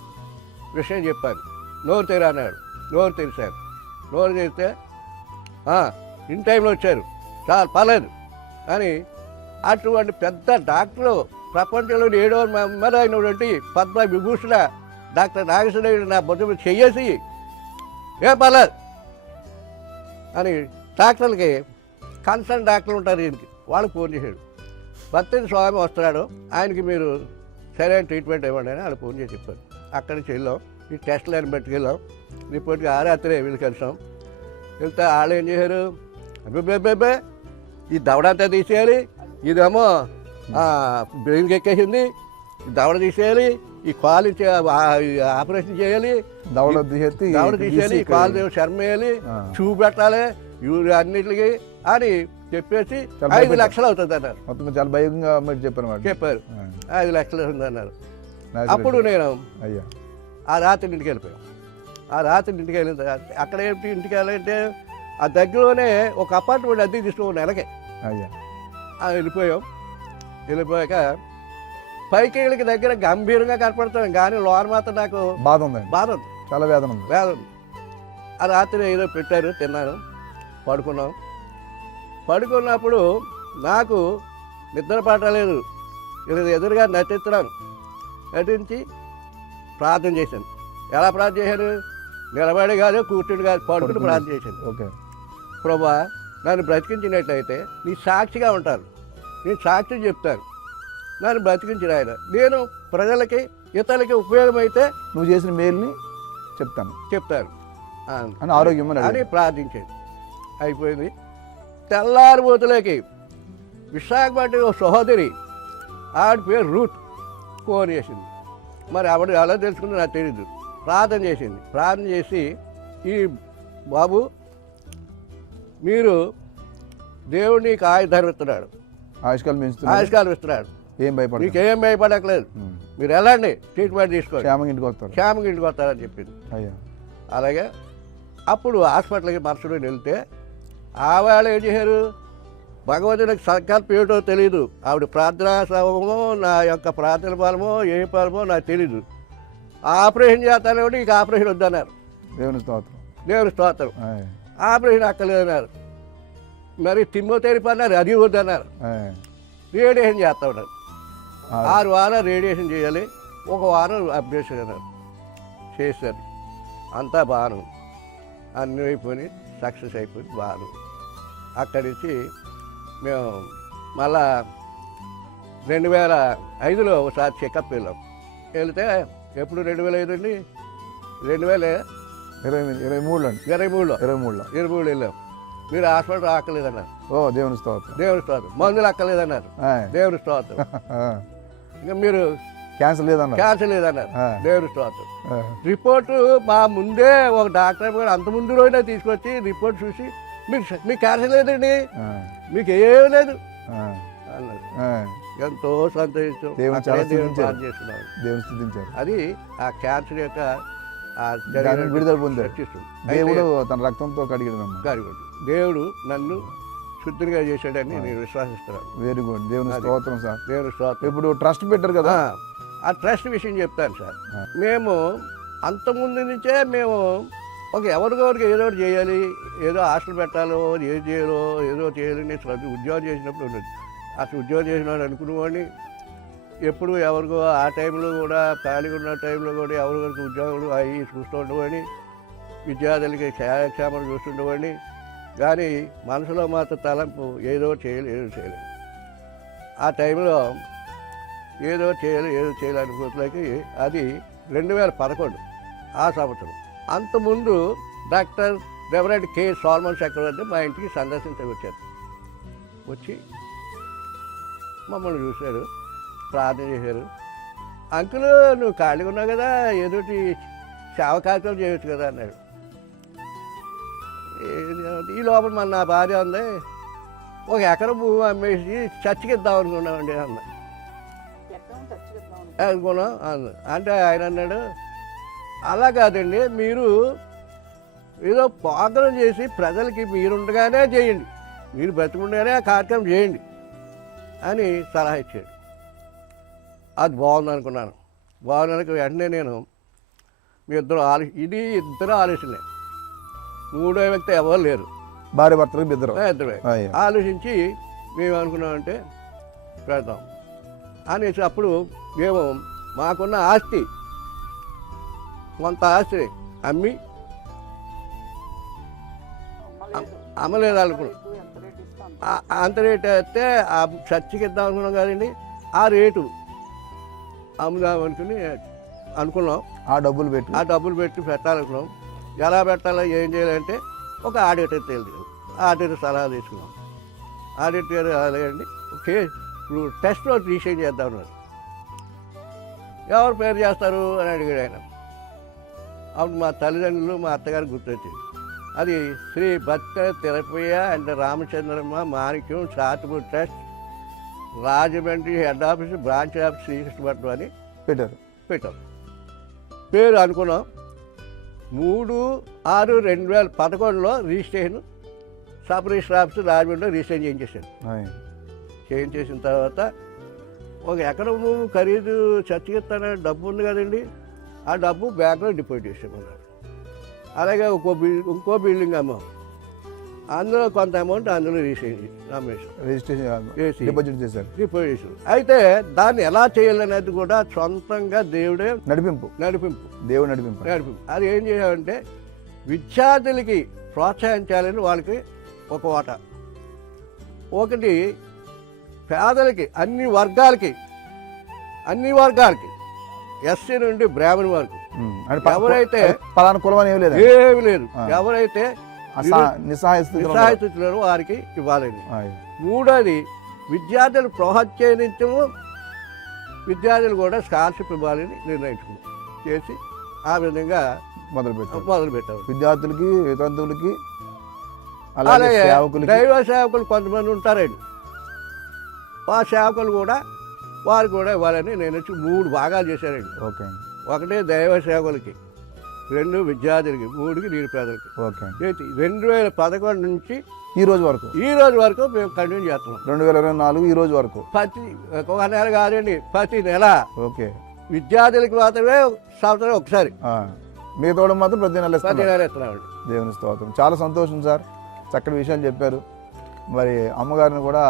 విషయం చెప్పాను. నోరు తెరా అన్నాడు. నోరు తెరిచాను. నోరు తెరిస్తే ఇన్ టైంలో వచ్చారు సార్, పర్లేదు అని. అటువంటి పెద్ద డాక్టరు, ప్రపంచంలో 7వ నెంబర్ అయినటువంటి పద్మ విభూషణ డాక్టర్ నాగేశ్వర రెడ్డి నా బొద్దు చెయ్యేసి ఏం పర్లేదు అని డాక్టర్లకి కన్సర్న్ డాక్టర్లు ఉంటారు, దీనికి వాళ్ళకి ఫోన్ చేశాడు. భక్తుని స్వామి వస్తున్నాడు, ఆయనకి మీరు సరైన ట్రీట్మెంట్ ఇవ్వండి అని వాళ్ళు ఫోన్ చేసి చెప్పారు. అక్కడి నుంచి వెళ్ళాం, ఈ టెస్టులు అని పెట్టుకెళ్ళాం. రిపోర్ట్కి రాత్రి వీళ్ళు కలిసాం. వెళ్తే వాళ్ళు ఏం చేశారు, అబ్బే ఈ దవడంతా తీసేయాలి, ఇదేమో బ్రెయిన్కి ఎక్కేసింది, దవడ తీసేయాలి, ఈ కాలు ఆపరేషన్ చేయాలి, దవడ తీసేయాలి, ఈ కాలు శర్మ వేయాలి, చూపెట్టాలి అన్నిటికి అని చెప్పేసి 5 లక్షలు అవుతుంది అన్నారు. చాలా భయంగా చెప్పారు. 5 లక్షలు అవుతుంది అన్నారు. అప్పుడు నేను ఆ రాత్రి ఇంటికి వెళ్ళిపోయాం. ఆ రాత్రి ఇంటికి వెళ్ళిన అక్కడ ఏంటి, ఇంటికి వెళ్ళాలంటే ఆ దగ్గరలోనే ఒక అపార్ట్మెంట్ అద్దెకి తీసుకుని నెలకే వెళ్ళిపోయాం. వెళ్ళిపోయాక పైకి వెళ్ళకి దగ్గర గంభీరంగా కనపడతాను, కానీ లోన మాత్రం నాకు బాధ ఉంది, చాలా వేదన ఉంది. ఆ రాత్రి ఏదో పెట్టారు, తిన్నాను, పడుకున్నప్పుడు నాకు నిద్ర పట్టలేదు. ఎదురుగా నటించి ప్రార్థన చేశాను. ఎలా ప్రార్థన చేశాను, నిలబడి కాదు, కూర్చుని కాదు, పడుకుని ప్రార్థన చేశాను. ఓకే ప్రభా, నన్ను బ్రతికించినట్లయితే నీ సాక్షిగా ఉంటాను, నేను సాక్షి చెప్తాను, నన్ను బ్రతికించిన ఆయన, నేను ప్రజలకి ఇతరులకి ఉపయోగమైతే నువ్వు చేసిన మేలుని చెప్తాను అని ఆరోగ్యం అని ప్రార్థించాను. అయిపోయింది. తెల్లారిపోతులకి విశాఖపట్నం ఒక సహోదరి, ఆవిడ పేరు రూత్, ఫోన్ చేసింది. మరి ఆవిడ ఎలా తెలుసుకుందో నాకు తెలీదు. ప్రార్థన చేసింది. ప్రార్థన చేసి, ఈ బాబు మీరు దేవుడు నీకు ఆయుధాలు ఇస్తున్నాడు, ఆయుష్కాలం ఇస్తున్నాడు, నీకేం భయపడట్లేదు, మీరు వెళ్ళండి, ట్రీట్మెంట్ తీసుకోండి, క్షేమంగా ఇంటికి వస్తారని చెప్పింది. అలాగే అప్పుడు హాస్పిటల్కి మరుసటి వెళ్తే ఆవేళ ఏం చేశారు, భగవంతుడికి సంకల్పం ఏమిటో తెలియదు, ఆవిడ ప్రార్థనా సమమో నా యొక్క ప్రార్థన ఫలమో ఏ ఫలమో నాకు తెలీదు. ఆపరేషన్ చేస్తానే ఇక ఆపరేషన్ వద్దన్నారు. దేవుని స్తోత్రం. దేవుని స్తోత్రం. ఆయ్. ఆపరేషన్ అక్కర్లేదన్నారు. మరి కిమోథెరపీ అన్నారు, అది వద్దన్నారు. ఆయ్. రేడియేషన్ చేస్తా ఉన్నారు. ఆ. 6 వారాలు రేడియేషన్ చేయాలి, 1 వారం అప్డేషన్ అన్నారు. చేశారు. అంతా బాగా అన్నీ అయిపోయి సక్సెస్ అయిపోయి బాగా. అక్కడి నుంచి మేము మళ్ళా 2005లో ఒకసారి చెకప్ వెళ్ళాం. వెళితే ఎప్పుడు 2005 అండి, 23 అండి. 2023లో 23 వెళ్ళాం. మీరు హాస్పిటల్ రాక్కలేదన్నారు. ఓ దేవుని స్తోత్రం. దేవుని స్తోత్రం. మందులు అక్కర్లేదన్నారు. ఆయ్. దేవుని స్తోత్రం. ఇంకా మీరు క్యాన్సర్ లేదన్నారు. క్యాన్సర్ లేదన్నారు. ఆ. దేవుని స్తోత్రం. ఆ. రిపోర్టు మా ముందే ఒక డాక్టర్ గారు అంత ముందు రోజునే తీసుకొచ్చి రిపోర్ట్ చూసి మీకు క్యాన్సర్ లేదండి, ఆ. మీకు ఏం లేదు ఆ. అన్నారు. ఆ. ఎంతో సంతోషించాం. దేవుని అక్కడే చాలా దేవుని స్తుతించారు. ప్రార్థన చేస్తున్నాం. దేవుని స్థుతించారు. అది ఆ క్యాన్సర్ యొక్క ఆ దాని నుండి విడుదల పొందారు. రక్షిస్తుంది. దేవుడు తన రక్తంతో కడిగినమ్మా. కానివ్వండి, దేవుడు నన్ను శుద్ధిగా చేశాడని నేను విశ్వసిస్తున్నాను. Very good. దేవుని అది. స్తోత్రం సార్. దేవుని స్తోత్రం. ఇప్పుడు ట్రస్ట్ పెట్టారు కదా. ఆ ట్రస్ట్ విషయం చెప్తాను సార్. ఆ. మేము అంతకుముందు నుంచే మేము ఎవరికొరికి ఏదో ఒకటి చేయాలి, ఏదో హాస్టల్ పెట్టాలో ఏది చేయాలో ఏదో చేయాలని ఉద్యోగం చేసినప్పుడు ఉండదు. అసలు ఉద్యోగం చేసినాడు అనుకునేవాడిని. ఎప్పుడు ఎవరికో ఆ టైంలో కూడా ఖాళీగా ఉన్న టైంలో కూడా ఎవరికొరికి ఉద్యోగాలు అవి చూస్తూ ఉండేవాడిని. విద్యార్థులకి క్షేమం చూస్తుండేవాడిని. కానీ మనసులో మాత్రం తలంపు ఏదో చేయలేదు. ఆ టైంలో ఏదో చేయాలి అనుకోవట్లకి అది 2011 ఆ సంవత్సరం. అంతకుముందు డాక్టర్ రెవరెండ్ కె సోల్మన్ చక్రవర్తి మా ఇంటికి సందర్శించకి వచ్చారు. వచ్చి మమ్మల్ని చూశారు, ప్రార్థన చేశారు. అంకుల్ నువ్వు ఖాళీగా ఉన్నావు కదా, ఏదోటి సేవ కార్యక్రమం చేయొచ్చు కదా అన్నాడు. ఈ లోపల మన నా భార్య ఉంది, 1 ఎకరం భూమి అమ్మేసి చర్చికి ఇద్దాం అనుకున్నామండి అన్న. అనుకున్నాం అన్న. అంటే ఆయన అన్నాడు, అలా కాదండి, మీరు ఏదో ప్రోగ్రాం చేసి ప్రజలకి మీరుండగానే చేయండి, మీరు బతికుండగానే ఆ కార్యక్రమం చేయండి అని సలహా ఇచ్చాడు. అది బాగుంది అనుకున్నాను. బాగున్నాక వెంటనే నేను మీ ఇద్దరు ఇద్దరు ఆలోచనలే, 3వ వ్యక్తి ఎవరు లేరు, భార్య భర్తలకు ఇద్దరు. ఇద్దరే అయ్యో. ఆలోచించి మేము అనుకున్నామంటే పెడతాం అనేసి అప్పుడు మేము మాకున్న ఆస్తి కొంత ఆస్తి అమ్మి అమ్మలేదు అనుకున్నాం. అంత రేటు అయితే ఆ చర్చికి ఇద్దాం అనుకున్నాం కదండి, ఆ రేటు అమ్ముదాం అనుకున్నాం. ఆ డబ్బులు పెట్టి పెట్టాలనుకున్నాం. ఎలా పెట్టాలో ఏం చేయాలంటే ఒక ఆడిటర్ తెలియదు. ఆడిటర్ సలహా తీసుకున్నాం. ఆడిటర్ అలాగండి ఓకే ఇప్పుడు టెస్ట్లో రీషేజ్ చేద్దాం అన్నారు. ఎవరు పేరు చేస్తారు అని అడిగాడు ఆయన. అప్పుడు మా తల్లిదండ్రులు మా అత్తగారు గుర్తొచ్చింది. అది Shri Bhakta Tirupayya and Ramachandramma Manikyam charitable trust, Rajahmundry head office, branch office Srikrishnapatnam అని పెట్టాం. పేరు అనుకున్నాం. 3/6/2011లో రిజిస్ట్రేషన్ సబ్ రిజిస్టర్ ఆఫీస్ రాజమండ్రిలో రిజిస్ట్రేషన్ చేయించేసాను. చేయించేసిన తర్వాత 1 ఎకరం ఖరీదు చర్చకి ఇస్తానని డబ్బు ఉంది కదండి, ఆ డబ్బు బ్యాంకులో డిపాజిట్ చేసామన్నారు. అలాగే ఇంకో బిల్డింగ్ అమ్మాం, అందులో కొంత అమౌంట్ అందులో రిజిస్ట్రేషన్ డిపాజిట్ చేశారు. అయితే దాన్ని ఎలా చేయాలనేది కూడా సొంతంగా దేవుడే నడిపింపు. దేవుడు నడిపింపు. అది ఏం చేయాలంటే విద్యార్థులకి ప్రోత్సహించాలని వాళ్ళకి ఒక వాటా, ఒకటి పేదలకి అన్ని వర్గాలకి ఎస్సీ నుండి బ్రాహ్మణ్ వరకు ఎవరైతే పలానా కులం ఏమి లేదు, ఎవరైతే నిస్సహాయ స్థితిలో వారికి ఇవ్వాలని. 3వది విద్యార్థులు ప్రోత్సహించము, విద్యార్థులు కూడా స్కాలర్షిప్ ఇవ్వాలని నిర్ణయించుకున్నాం. చేసి ఆ విధంగా మొదలుపెట్టాము. విద్యార్థులకి, వితంతువులకి, అలాగే దైవ సేవకులు కొంతమంది ఉంటారండి, ఆ సేవకులు కూడా వారు కూడా ఇవ్వాలని నేను 3 భాగాలు చేశానండి. ఓకే. ఒకటి దైవ సేవకులకి, 2 విద్యార్థులకి, 3కి నిరుపేదలకి. ఓకే. 2011 నుంచి ఈ రోజు వరకు ఈ రోజు వరకు మేము కంటిన్యూ చేస్తున్నాం. 2024 ఈ రోజు వరకు ప్రతి ఒక నెల కాదండి, ప్రతి నెల ఓకే. విద్యార్థులకి మాత్రమే సంవత్సరం ఒకసారి, మిగతా మాత్రం ప్రతి నెల ప్రతి ఇస్తున్నారు. నెల ఇస్తున్నామండి. దేవుని స్తోత్రం. చాలా సంతోషం సార్, చక్కటి విషయాలు చెప్పారు. మరి అమ్మగారిని కూడా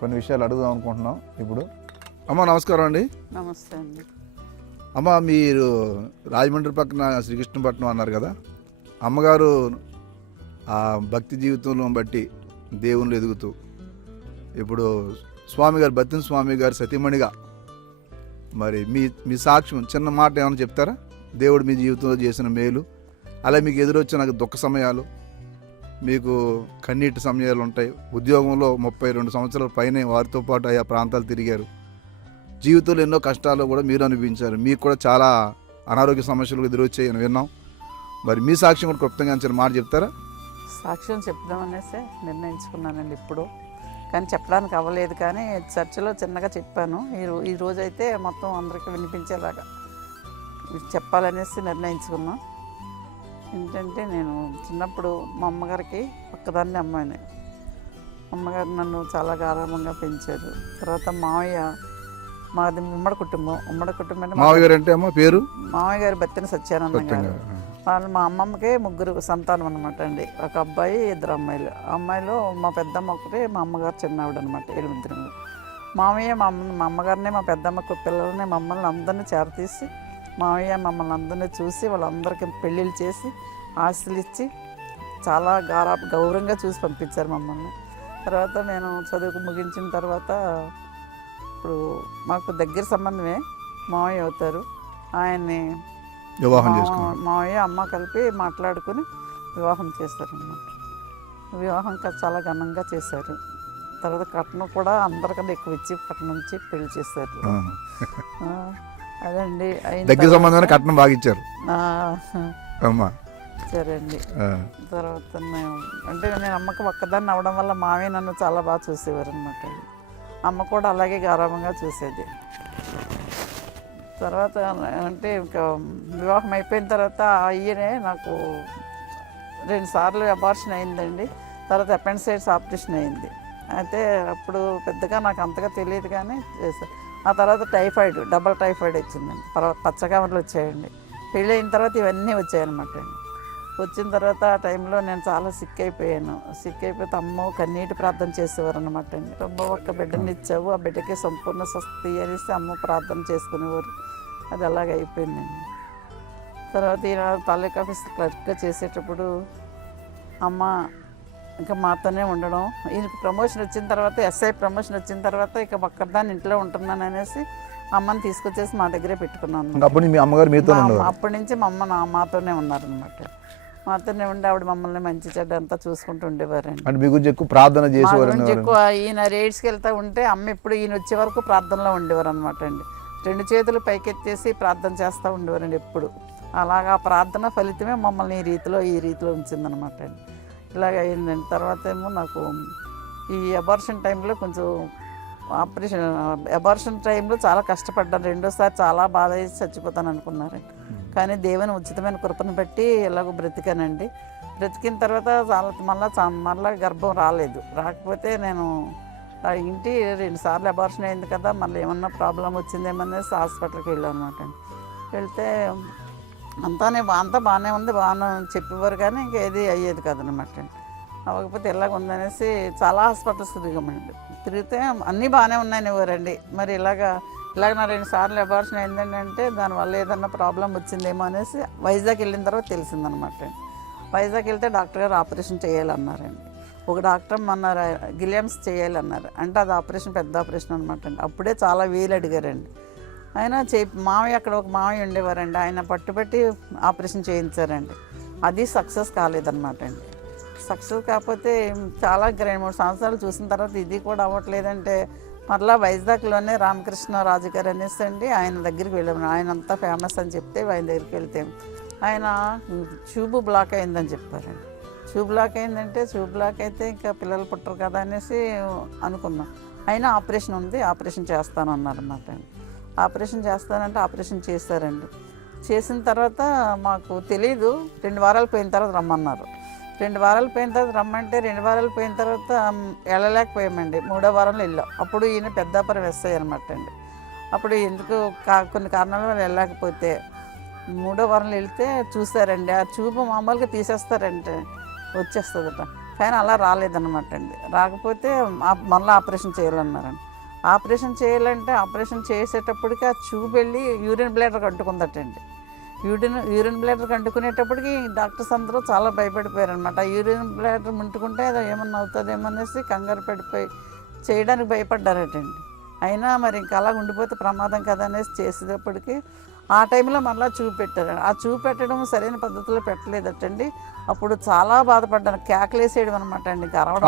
కొన్ని విషయాలు అడుగుదాం అనుకుంటున్నాం ఇప్పుడు. అమ్మ నమస్కారం అండి. నమస్తే అండి. అమ్మ మీరు రాజమండ్రి పక్కన శ్రీకృష్ణపట్నం అన్నారు కదా, అమ్మగారు ఆ భక్తి జీవితంలో బట్టి దేవుళ్ళు ఎదుగుతూ ఇప్పుడు స్వామి గారు బత్తిన స్వామి గారు సతీమణిగా మరి మీ సాక్ష్యం చిన్న మాట ఏమైనా చెప్తారా? దేవుడు మీ జీవితంలో చేసిన మేలు, అలా మీకు ఎదురొచ్చిన దుఃఖ సమయాలు, మీకు కన్నీటి సమయాలు ఉంటాయి. ఉద్యోగంలో 32 సంవత్సరాల పైనే వారితో పాటు ఆయా ప్రాంతాలు తిరిగారు. జీవితంలో ఎన్నో కష్టాలు కూడా మీరు అనిపించారు. మీకు కూడా చాలా అనారోగ్య సమస్యలు ఎదురొచ్చాయి అని విన్నాం. మరి మీ సాక్ష్యం కూడా క్లుప్తంగా చిన్న మాట చెప్తారా? సాక్ష్యం చెప్దామనేసి నిర్ణయించుకున్నానండి ఇప్పుడు, కానీ చెప్పడానికి అవ్వలేదు. కానీ చర్చిలో చిన్నగా చెప్పాను. ఈ రోజైతే మొత్తం అందరికీ వినిపించేలాగా చెప్పాలనేసి నిర్ణయించుకున్నాం. ఏంటంటే నేను చిన్నప్పుడు మా అమ్మగారికి ఒక్కదాన్ని అమ్మాయిని. అమ్మగారు నన్ను చాలా గారాబంగా పెంచారు. తర్వాత మాది ఉమ్మడి కుటుంబం. మావయ్య గారు అంటే అమ్మ పేరు మామయ్య గారు బత్తిన సత్యానంద గారు. వాళ్ళు మా అమ్మమ్మకి 3 సంతానం అనమాట అండి. ఒక అబ్బాయి, 2 అమ్మాయిలు. అమ్మాయిలో మా పెద్దమ్మ ఒకటి, మా అమ్మగారు చిన్నవిడ అనమాట. 8 మామయ్య మా అమ్మగారిని, మా పెద్దమ్మకు పిల్లల్ని, మమ్మల్ని అందరినీ చేరతీసి మామయ్య మమ్మల్ని అందరినీ చూసి వాళ్ళందరికీ పెళ్ళిళ్ళు చేసి ఆస్తులు ఇచ్చి చాలా గౌరవంగా చూసి పంపించారు మమ్మల్ని. తర్వాత నేను చదువుకు ముగించిన తర్వాత ఇప్పుడు మాకు దగ్గర సంబంధమే మామయ్య అవుతారు. ఆయన్ని మామయ్య అమ్మ కలిపి మాట్లాడుకుని వివాహం చేశారన్నమాట. వివాహం చాలా ఘనంగా చేశారు. తర్వాత కట్నం కూడా అందరికన్నా ఎక్కువ ఇచ్చి కట్నం ఇచ్చి పెళ్లి చేశారు. అదండి దగ్గర సంబంధం కట్నం బాగా ఇచ్చారు. సరే అండి. తర్వాత అంటే నేను అమ్మకి ఒక్కదాన్ని అవ్వడం వల్ల మామయ్య నన్ను చాలా బాగా చూసేవారు అనమాట. అమ్మ కూడా అలాగే గారాబంగా చూసేది. తర్వాత అంటే ఇంకా వివాహం అయిపోయిన తర్వాత అయ్యనే నాకు 2 సార్లు అబార్షన్ అయిందండి. తర్వాత అపెండిసైటిస్ ఆపరేషన్ అయింది. అయితే అప్పుడు పెద్దగా నాకు అంతగా తెలియదు కానీ చేశాను. ఆ తర్వాత డబల్ టైఫాయిడ్ వచ్చిందండి. పచ్చకామర్లు వచ్చాయండి. పెళ్ళి అయిన తర్వాత ఇవన్నీ వచ్చాయన్నమాట అండి. వచ్చిన తర్వాత ఆ టైంలో నేను చాలా సిక్ అయిపోయాను. సిక్ అయిపోతే అమ్మ కన్నీటి ప్రార్థన చేసేవారు అనమాట అండి. అమ్మ ఒక్క బిడ్డని ఇచ్చావు, ఆ బిడ్డకి సంపూర్ణ స్వస్థి అనేసి అమ్మ ప్రార్థన చేసుకునేవారు. అది అలాగ అయిపోయిందండి. తర్వాత ఈయన తాలూకా ఆఫీస్ క్లర్క్గా చేసేటప్పుడు అమ్మ ఇంకా మాతోనే ఉండడం. ఈయనకు ప్రమోషన్ వచ్చిన తర్వాత, ఎస్ఐ ప్రమోషన్ వచ్చిన తర్వాత ఇక ఒక్కదాన్ని ఇంట్లో ఉంటున్నాను అనేసి అమ్మని తీసుకొచ్చేసి మా దగ్గరే పెట్టుకున్నాను. అప్పటి నుంచి మా అమ్మ మాతోనే ఉన్నారనమాట. మాతోనే ఉండి ఆవిడ మమ్మల్ని మంచి చెడ్డ అంతా చూసుకుంటూ ఉండేవారండి. ఎక్కువ ఈయన రేడ్స్కి వెళ్తూ ఉంటే అమ్మ ఎప్పుడు ఈయన వచ్చే వరకు ప్రార్థనలో ఉండేవారు అనమాట అండి. 2 చేతులు పైకెత్తేసి ప్రార్థన చేస్తూ ఉండేవారండి ఎప్పుడు. అలాగా ప్రార్థన ఫలితమే మమ్మల్ని ఈ రీతిలో ఉంచిందనమాట అండి. ఇలాగ అయిందండి. తర్వాత ఏమో నాకు ఈ అబార్షన్ టైంలో కొంచెం అబార్షన్ టైంలో చాలా కష్టపడ్డాను. 2సారి చాలా బాధ వేసి చచ్చిపోతాను అనుకున్నారండి. కానీ దేవుని ఉచితమైన కృపను బట్టి ఎలాగో బ్రతికానండి. బ్రతికిన తర్వాత మళ్ళీ గర్భం రాకపోతే నేను ఇంటి 2 సార్లు అబార్షన్ అయింది కదా, మళ్ళీ ఏమన్నా ప్రాబ్లం వచ్చిందేమనేసి హాస్పిటల్కి వెళ్ళాను అనమాట అండి. వెళ్తే అంతా బాగానే ఉంది, బాగానే చెప్పేవారు కానీ ఇంకేది అయ్యేది కాదనమాట అండి. అవ్వకపోతే ఎలాగ ఉందనేసి చాలా హాస్పిటల్స్ తిరిగితే అన్నీ బాగానే ఉన్నాయనివ్వరండి. మరి ఇలాగ నా 2 సార్లు అబార్షన్ అయిందండి అంటే దానివల్ల ఏదన్నా ప్రాబ్లం వచ్చిందేమో అనేసి వైజాగ్ వెళ్ళిన తర్వాత తెలిసిందనమాట అండి. వైజాగ్ వెళ్తే డాక్టర్ గారు ఆపరేషన్ చేయాలన్నారండి. ఒక డాక్టర్ మన గిలియమ్స్ చేయాలన్నారు. అంటే అది పెద్ద ఆపరేషన్ అనమాట అండి. అప్పుడే చాలా వేలు అడిగారండి. ఆయన మామయ్య అక్కడ ఒక మామయ్య ఉండేవారండి. ఆయన పట్టుబట్టి ఆపరేషన్ చేయించారండి. అది సక్సెస్ కాలేదన్నమాట అండి. సక్సెస్ కాకపోతే చాలా 2-3 సంవత్సరాలు చూసిన తర్వాత ఇది కూడా అవ్వట్లేదంటే మరలా వైజాగ్లోనే రామకృష్ణ రాజు గారు అనేసి అండి ఆయన దగ్గరికి వెళ్ళాము. ఆయన అంతా ఫేమస్ అని చెప్తే ఆయన దగ్గరికి వెళ్తే ఆయన ట్యూబ్ బ్లాక్ అయిందని చెప్పారండి. ట్యూబ్ బ్లాక్ అయితే ఇంకా పిల్లలు పుట్టరు కదా అనేసి అనుకున్నాం. అయినా ఆపరేషన్ ఉంది, ఆపరేషన్ చేస్తానన్నారన్నమాట అండి. ఆపరేషన్ చేస్తానంటే ఆపరేషన్ చేశారండి. చేసిన తర్వాత మాకు తెలీదు, 2 వారాలు పోయిన తర్వాత రమ్మన్నారు. 2 వారాలు పోయిన తర్వాత రమ్మంటే 2 వారాలు పోయిన తర్వాత వెళ్ళలేకపోయామండి. 3వ వారంలో వెళ్ళాం. అప్పుడు ఈయన పెద్దాపురం ఎస్ఐ అనమాట అండి. అప్పుడు ఎందుకు కొన్ని కారణాల వల్ల వెళ్ళలేకపోతే 3వ వారంలో వెళ్తే చూసారండి. ఆ చూపు మామూలుగా తీసేస్తారంటే వచ్చేస్తుందట, కానీ అలా రాలేదన్నమాట అండి. రాకపోతే మళ్ళీ ఆపరేషన్ చేయాలన్నారండి. ఆపరేషన్ చేయాలంటే ఆపరేషన్ చేసేటప్పటికి ఆ చూపు వెళ్ళి యూరిన్ బ్లాడర్ అంటుకుందటండి. యూరిన్ బ్లాడర్ అంటుకునేటప్పటికి డాక్టర్స్ అందరూ చాలా భయపడిపోయారు అనమాట. యూరిన్ బ్లాడర్ ముట్టుకుంటే అది ఏమన్నా అవుతుందేమో అనేసి కంగారు పడిపోయి చేయడానికి భయపడ్డారటండి. అయినా మరి ఇంకా అలా ఉండిపోతే ప్రమాదం కదా అనేసి చేసేటప్పటికి ఆ టైంలో మళ్ళీ చూపెట్టారు. ఆ చూపెట్టడం సరైన పద్ధతిలో పెట్టలేదటండి. అప్పుడు చాలా బాధపడ్డాను, కేకలేసేయడం అనమాట అండి. అరవడం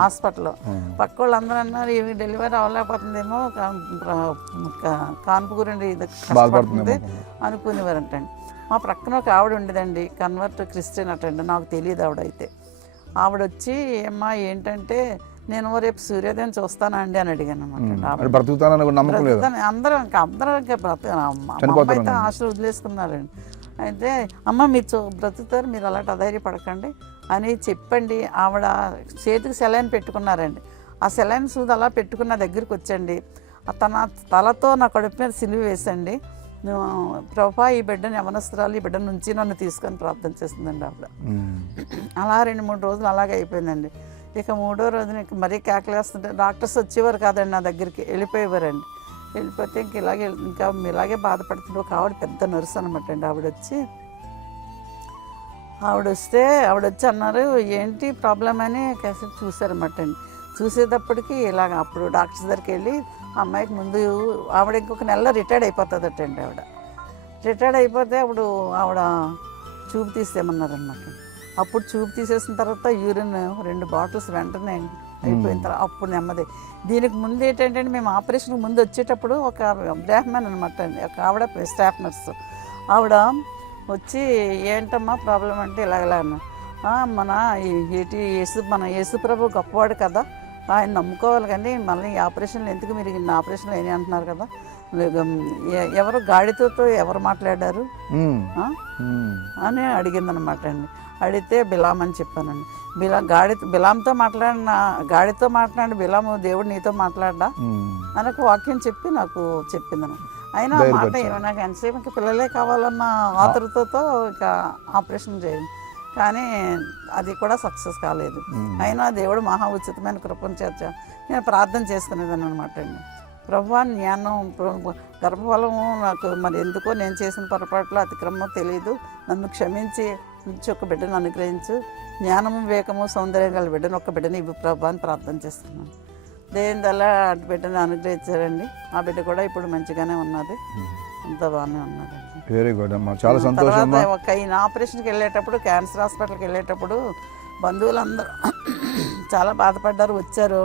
హాస్పిటల్లో పక్క వాళ్ళందరూ అన్నారు ఇవి డెలివరీ అవ్వలేకపోతుందేమో, కాన్పుకూరండి ఇది కష్టపడుతుంది అనుకునేవారంటండి. మా ప్రక్కన ఒక ఆవిడ ఉండేదండి, కన్వర్ట్ క్రిస్టియన్ అటండి, నాకు తెలియదు ఆవిడైతే. ఆవిడ వచ్చి ఏమ్మా ఏంటంటే నేను రేపు సూర్యోదయం చూస్తానండి అని అడిగాను అనమాట. అందరూ అయితే ఆశలు వదిలేసుకున్నారండి. అయితే అమ్మ మీరు బ్రతుకుతారు, మీరు అలాంటి అధైర్యపడకండి అని చెప్పండి. ఆవిడ చేతికి సెలైన్ పెట్టుకున్నారండి. ఆ సెలైన్ సూది అలా పెట్టుకున్న దగ్గరికి వచ్చండి. తన తలతో నా కడుపు మీద సిలువ వేసండి, ప్రభా ఈ బిడ్డను యవనస్తురాలు, ఈ బిడ్డ నుంచి నన్ను తీసుకొని ప్రార్థన చేస్తుందండి ఆవిడ. అలా 2-3 రోజులు అలాగే అయిపోయిందండి. ఇక 3వ రోజున మరీ కేకలేస్తుంటే డాక్టర్స్ వచ్చేవారు కాదండి నా దగ్గరికి, వెళ్ళిపోయేవారండి. వెళ్ళిపోతే ఇంకా ఇలాగే బాధపడుతుంటే ఒక ఆవిడ పెద్ద నర్సు అనమాట అండి. ఆవిడ వచ్చి అన్నారు ఏంటి ప్రాబ్లం అని కాసేపు చూసారన్నమాట అండి. చూసేటప్పటికి ఇలాగ అప్పుడు డాక్టర్స్ దగ్గరికి వెళ్ళి అమ్మాయికి ముందు ఆవిడ ఇంకొక నెలలో రిటైర్డ్ అయిపోతుందటండి. రిటైర్డ్ అయిపోతే అప్పుడు ఆవిడ చూపు తీసేయమన్నారనమాట. అప్పుడు చూపు తీసేసిన తర్వాత యూరిన్ 2 బాటిల్స్ వెంటనే అయిపోయిన తర్వాత అప్పుడు నెమ్మది. దీనికి ముందు ఏంటంటే మేము ఆపరేషన్కి ముందు వచ్చేటప్పుడు ఒక బ్రాహ్మణ్ అనమాట అండి, ఒక ఆవిడ స్టాఫ్ నర్సు, ఆవిడ వచ్చి ఏంటమ్మా ప్రాబ్లం అంటే ఇలా మన యేసు ప్రభు గొప్పవాడు కదా, ఆయన నమ్ముకోవాలి, కానీ మళ్ళీ ఈ ఆపరేషన్లు ఎందుకు, మీరు ఇన్ని ఆపరేషన్లు ఏమి అంటున్నారు కదా, ఎవరు గాడితో ఎవరు మాట్లాడారు అని అడిగిందనమాట అండి. అడిగితే బిలాం అని చెప్పానండి. బిలాంతో గాడితో మాట్లాడి బిలాము దేవుడు నీతో మాట్లాడా అని ఒక వాక్యం చెప్పి నాకు చెప్పిందను. అయినా ఆ మాట నాకు ఎంతసేపు ఇంకా పిల్లలే కావాలన్న ఆతృతతో ఇక ఆపరేషన్ చేయండి, కానీ అది కూడా సక్సెస్ కాలేదు. అయినా దేవుడు మహా ఉచితమైన కృపను చేర్చా నేను ప్రార్థన చేసుకునేదాన్ని అనమాట అండి. ప్రభువా జ్ఞానం గర్భఫలము నాకు మరి ఎందుకో నేను చేసిన పొరపాట్లు అతిక్రమం తెలియదు, నన్ను క్షమించి నుంచి ఒక బిడ్డను అనుగ్రహించు, జ్ఞానము వివేకము సౌందర్యం గల బిడ్డను ఒక బిడ్డను ఇవ్వు ప్రభు అని ప్రార్థన చేస్తున్నాను. దేవుని దల్లా అటు బిడ్డను అనుగ్రహించారండి. ఆ బిడ్డ కూడా ఇప్పుడు మంచిగానే ఉన్నది, అంత బాగానే ఉన్నది. వెరీ గుడ్ అమ్మా, చాలా సంతోషం. ఒక ఈయన ఆపరేషన్కి వెళ్ళేటప్పుడు, క్యాన్సర్ హాస్పిటల్కి వెళ్ళేటప్పుడు బంధువులందరూ చాలా బాధపడ్డారు, వచ్చారు.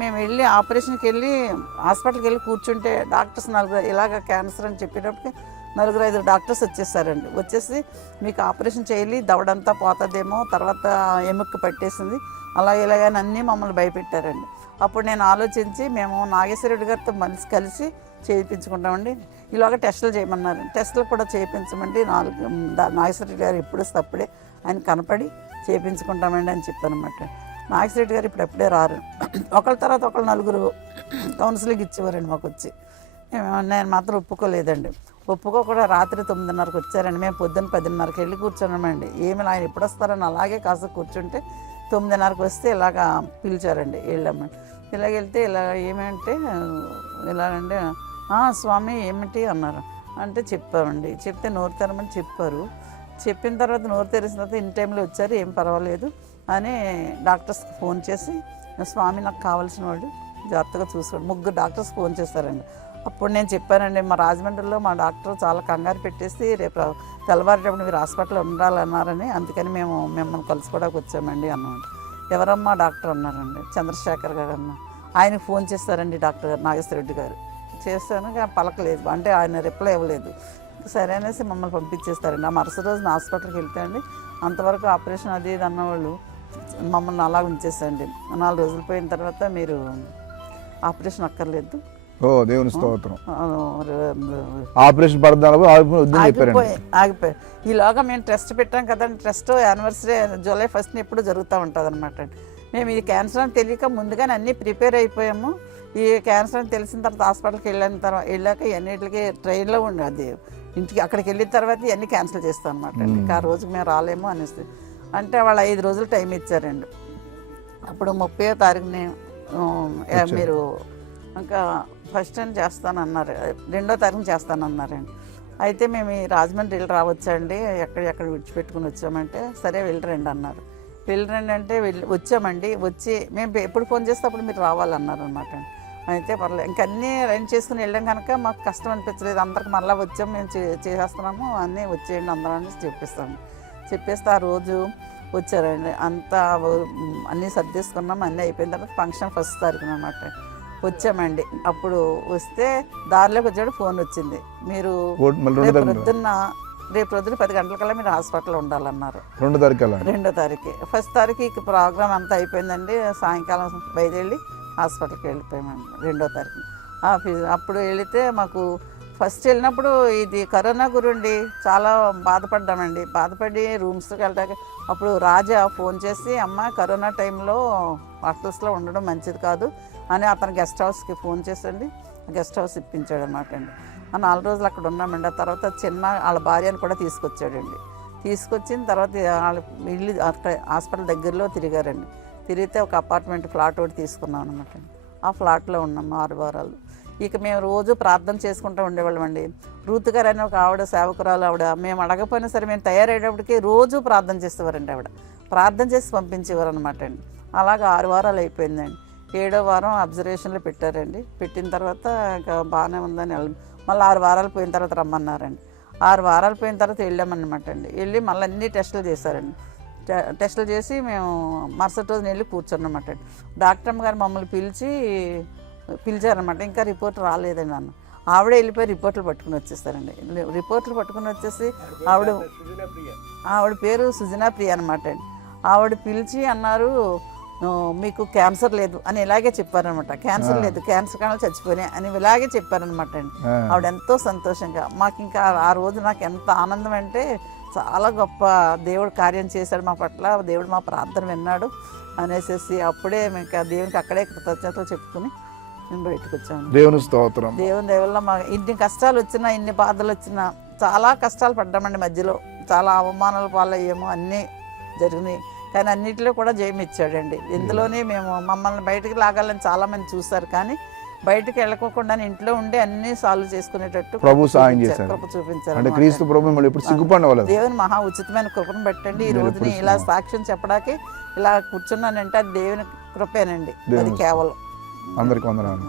మేము వెళ్ళి ఆపరేషన్కి వెళ్ళి హాస్పిటల్కి వెళ్ళి కూర్చుంటే డాక్టర్స్ 4 ఇలాగ క్యాన్సర్ అని చెప్పేటప్పటికి 4-5 డాక్టర్స్ వచ్చేసారండి. వచ్చేసి మీకు ఆపరేషన్ చేయాలి, దవడంతా పోతుందేమో, తర్వాత ఎముక్కు పట్టేసింది, అలా ఇలాగని అన్నీ మమ్మల్ని భయపెట్టారండి. అప్పుడు నేను ఆలోచించి మేము నాగేశ్వరరెడ్డి గారితో కలిసి చేయించుకుంటామండి. ఇలాగ టెస్టులు చేయమన్నారు. టెస్టులు కూడా చేయించమండి, నాగేశ్వరరెడ్డి గారు ఎప్పుడు అప్పుడే ఆయన కనపడి చేయించుకుంటామండి అని చెప్పానమాట. నాగేశ్వరరెడ్డి గారు ఇప్పుడే రారు, ఒకళ్ళ తర్వాత ఒకళ్ళు 4 కౌన్సిలింగ్ ఇచ్చేవారండి మాకు వచ్చి. నేను మాత్రం ఒప్పుకోలేదండి. ఒప్పుకోకుండా రాత్రి 9:30కి వచ్చారండి. మేము పొద్దున్న 10:30కి వెళ్ళి కూర్చున్నామండి. ఏమి ఆయన ఎప్పుడు వస్తారని అలాగే కాస్త కూర్చుంటే 9:30కి వస్తే ఇలాగా పిలిచారండి, వెళ్ళామండి. ఇలాగ వెళ్తే ఇలా ఏమంటే ఇలాగండి స్వామి ఏమిటి అన్నారు. అంటే చెప్పామండి. చెప్తే నోరు తెరమని చెప్పారు. చెప్పిన తర్వాత నోరు తెరిసిన తర్వాత ఇన్ టైంలో వచ్చారు, ఏం పర్వాలేదు అని డాక్టర్స్కి ఫోన్ చేసి స్వామి నాకు కావాల్సిన వాడు జాగ్రత్తగా చూసుకోండి. 3 డాక్టర్స్ ఫోన్ చేస్తారండి. అప్పుడు నేను చెప్పానండి, మా రాజమండ్రిలో మా డాక్టర్ చాలా కంగారు పెట్టేసి రేపు తెల్లవారేటప్పుడు మీరు హాస్పిటల్లో ఉండాలన్నారని, అందుకని మేము మిమ్మల్ని కలుసుకోవడానికి వచ్చామండి అన్నామండి. ఎవరమ్మా డాక్టర్ అన్నారండి. చంద్రశేఖర్ గారు అన్న. ఆయనకు ఫోన్ చేస్తారండి డాక్టర్ గారు, నాగేశ్వరరెడ్డి గారు. చేస్తాను కానీ పలకలేదు, అంటే ఆయన రిప్లై ఇవ్వలేదు. సరే అనేసి మమ్మల్ని పంపించేస్తారండి. ఆ మరుసటి రోజున హాస్పిటల్కి వెళ్తే అండి అంతవరకు ఆపరేషన్ అది ఇది అన్నవాళ్ళు మమ్మల్ని అలా ఉంచేసండి. 4 రోజులు పోయిన తర్వాత మీరు ఆపరేషన్ అక్కర్లేదు, ఓ దేవుని స్తోత్రం. ఆ, ఆపరేషన్ పడదాం వద్దని చెప్పారండి. ఆగిపోయి ఈలోగా మేము ట్రస్ట్ పెట్టాం కదండి. ట్రస్ట్ యానివర్సరీ జూలై 1st ఎప్పుడు జరుగుతూ ఉంటుంది అనమాట. మేము ఇది క్యాన్సర్ అని తెలియక ముందుగానే అన్నీ ప్రిపేర్ అయిపోయాము. ఈ క్యాన్సర్ అని తెలిసిన తర్వాత హాస్పిటల్కి వెళ్ళాక ఇవన్నిటికి ట్రైన్లో ఉండి అది ఇంటికి అక్కడికి వెళ్ళిన తర్వాత ఇవన్నీ క్యాన్సిల్ చేస్తాం అనమాట అండి. ఇంకా ఆ రోజుకి మేము రాలేము అనేసి అంటే వాళ్ళు 5 రోజులు టైం ఇచ్చారండి. అప్పుడు 30వ తారీఖుని మీరు ఇంకా ఫస్ట్ టైం చేస్తానన్నారు, 2వ తారీఖున చేస్తానన్నారండి. అయితే మేము ఈ రాజమండ్రి వెళ్ళి రావచ్చండి, ఎక్కడ విడిచిపెట్టుకుని వచ్చామంటే సరే వెళ్ళరండి అన్నారు. వెళ్ళరండి అంటే వచ్చామండి. వచ్చి మేము ఎప్పుడు ఫోన్ చేస్తే అప్పుడు మీరు రావాలన్నారు అనమాట. అయితే పర్లేదు ఇంకా అన్నీ రెడీ చేసుకుని వెళ్ళాం కనుక మాకు కష్టం అనిపించలేదు. అందరికి మళ్ళీ వచ్చాం, మేము చేసేస్తున్నాము, అన్నీ వచ్చేయండి అందరం అని చెప్పేస్తే ఆ రోజు వచ్చారండి. అంతా అన్నీ సర్దేసుకున్నాం, అన్నీ అయిపోయిన తర్వాత ఫంక్షన్ 1వ తారీఖున అనమాట వచ్చామండి. అప్పుడు వస్తే దారిలోకి వచ్చాడు ఫోన్ వచ్చింది, మీరు రేపు ప్రొద్దున 10 గంటలకల్లా మీరు హాస్పిటల్లో ఉండాలన్నారు. 2వ తారీఖు 1st తారీఖు ప్రోగ్రామ్ అంతా అయిపోయిందండి. సాయంకాలం బయలుదేరి హాస్పిటల్కి వెళ్ళిపోయామండి 2వ తారీఖు. అప్పుడు వెళితే మాకు ఫస్ట్ వెళ్ళినప్పుడు ఇది కరోనా గురించి చాలా బాధపడ్డామండి. బాధపడి రూమ్స్కి వెళ్ళడానికి అప్పుడు రాజా ఫోన్ చేసి అమ్మ కరోనా టైంలో హాస్టల్స్లో ఉండడం మంచిది కాదు అని అతను గెస్ట్ హౌస్కి ఫోన్ చేసండి గెస్ట్ హౌస్ ఇప్పించాడు అనమాట అండి. ఆ 4 రోజులు అక్కడ ఉన్నామండి. ఆ తర్వాత చిన్న వాళ్ళ భార్యను కూడా తీసుకొచ్చాడండి. తీసుకొచ్చిన తర్వాత వాళ్ళ ఇల్లు అక్కడ హాస్పిటల్ దగ్గరలో తిరిగారండి. తిరిగితే ఒక అపార్ట్మెంట్ ఫ్లాట్ ఒకటి తీసుకున్నాం అనమాట. ఆ ఫ్లాట్లో ఉన్నాం 6 వారాలు. ఇక మేము రోజు ప్రార్థన చేసుకుంటూ ఉండేవాళ్ళం అండి. రూత్ గారు అని ఒక ఆవిడ సేవకురాలు, ఆవిడ మేము అడగపోయినా సరే మేము తయారయ్యేటప్పటికి రోజు ప్రార్థన చేసేవారండి. ఆవిడ ప్రార్థన చేసి పంపించేవారు అనమాట అండి. అలాగ 6 వారాలు అయిపోయిందండి. 7వ వారం అబ్జర్వేషన్లో పెట్టారండి. పెట్టిన తర్వాత ఇంకా బాగానే ఉందని మళ్ళీ 6 వారాలు పోయిన తర్వాత రమ్మన్నారండి. 6 వారాలు పోయిన తర్వాత వెళ్ళామన్నమాట అండి. వెళ్ళి మళ్ళీ అన్ని టెస్టులు చేశారండి. టెస్టులు చేసి మేము మరుసటి రోజున వెళ్ళి కూర్చున్నమాట అండి. డాక్టర్ అమ్మ గారు మమ్మల్ని పిలిచారనమాట. ఇంకా రిపోర్ట్ రాలేదండి నన్ను. ఆవిడే వెళ్ళిపోయి రిపోర్ట్లు పట్టుకుని వచ్చేస్తారండి. రిపోర్ట్లు పట్టుకుని వచ్చేసి ఆవిడ పేరు సుజనా ప్రియ అనమాట అండి. ఆవిడ పిలిచి అన్నారు మీకు క్యాన్సర్ లేదు అని ఇలాగే చెప్పారనమాట. క్యాన్సర్ లేదు, క్యాన్సర్ కణాలు చచ్చిపోయినాయి అని ఇలాగే చెప్పారనమాట అండి. ఆవిడ ఎంతో సంతోషంగా మాకు ఇంకా ఆ రోజు నాకు ఎంత ఆనందం అంటే చాలా గొప్ప దేవుడు కార్యం చేశాడు మా పట్ల, దేవుడు మా ప్రార్థన విన్నాడు అనేసి అప్పుడే ఇంకా దేవునికి అక్కడే కృతజ్ఞతలు చెప్పుకుని మేము బయటకు వచ్చాము. దేవుని స్తోత్రం. దేవుని దేవుళ్ళ మా ఇన్ని కష్టాలు వచ్చినా ఇన్ని బాధలు వచ్చినా చాలా కష్టాలు పడ్డామండి. మధ్యలో చాలా అవమానాల పాలయ్యాము, అన్నీ జరిగినాయి. కానీ అన్నింటిలో కూడా జయం ఇచ్చాడండి. ఇందులోనే మేము మమ్మల్ని బయటకు లాగాలని చాలామంది చూస్తారు, కానీ బయటకు వెళ్ళకోకుండా ఇంట్లో ఉండి అన్ని సాల్వ్ చేసుకునేటట్టు ప్రభు సాయం చేశారు, కృప చూపించారు. అంటే క్రీస్తు ప్రభు మళ్ళీ ఎప్పుడు సిగ్గుపడలేదు. దేవుని మహా ఉచితమైన కృపను పెట్టండి. ఈ రోజుని ఇలా సాక్ష్యం చెప్పడానికి ఇలా కూర్చున్నానంటే అది దేవుని కృపేనండి. అది కేవలం. అందరికి వందనాలు.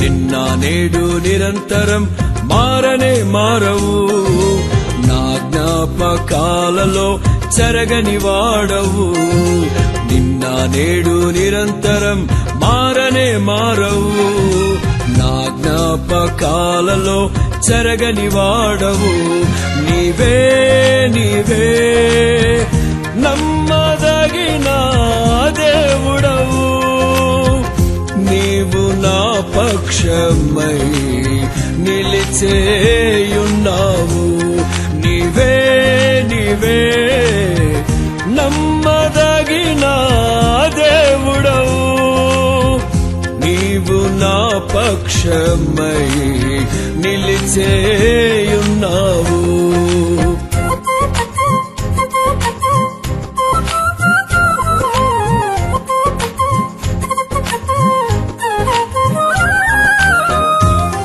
నిన్న నేడు నిరంతరం మారనే మారవు, నా జ్ఞాపకాలలో చెరగని వాడవు. నిన్న నేడు నిరంతరం మారనే మారవు, నా జ్ఞాపకాలలో చెరగని వాడవు. నీవే నీవే నమ్మదగిన దేవుడవు, నీవు నా పక్షమై నిలిచేయున్నావు. నీవే నీవే నమ్మదగిన దేవుడవు, నీవు నా పక్షమై నిలిచేయున్నావు.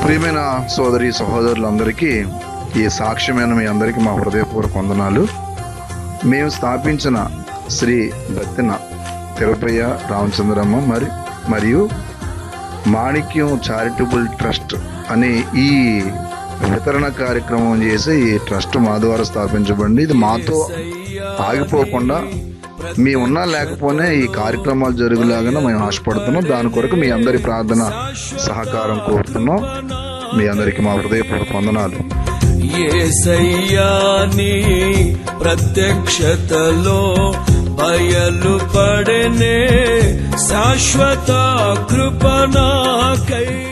ప్రియమైన సోదరి సహోదరులందరికీ ఈ సాక్ష్యమైన మీ అందరికీ మా హృదయపూర్వక వందనాలు. మేము స్థాపించిన శ్రీ బత్తిన తిరుపయ్య రామచంద్రమ్మ మరియు మాణిక్యం చారిటబుల్ ట్రస్ట్ అనే ఈ వితరణ కార్యక్రమం చేసి ఈ ట్రస్ట్ మా ద్వారా స్థాపించబడింది. ఇది మాతో ఆగిపోకుండా మీ ఉన్నా లేకపోయినా ఈ కార్యక్రమాలు జరుగులాగా మేము ఆశపడుతున్నాం. దాని కొరకు మీ అందరి ప్రార్థన సహకారం కోరుతున్నాం. మీ అందరికి మా హృదయపూర్వక వందనాలు. యేసయ్యా నీ ప్రత్యక్షతలో బయలుపడనే శాశ్వత కృప నాకై.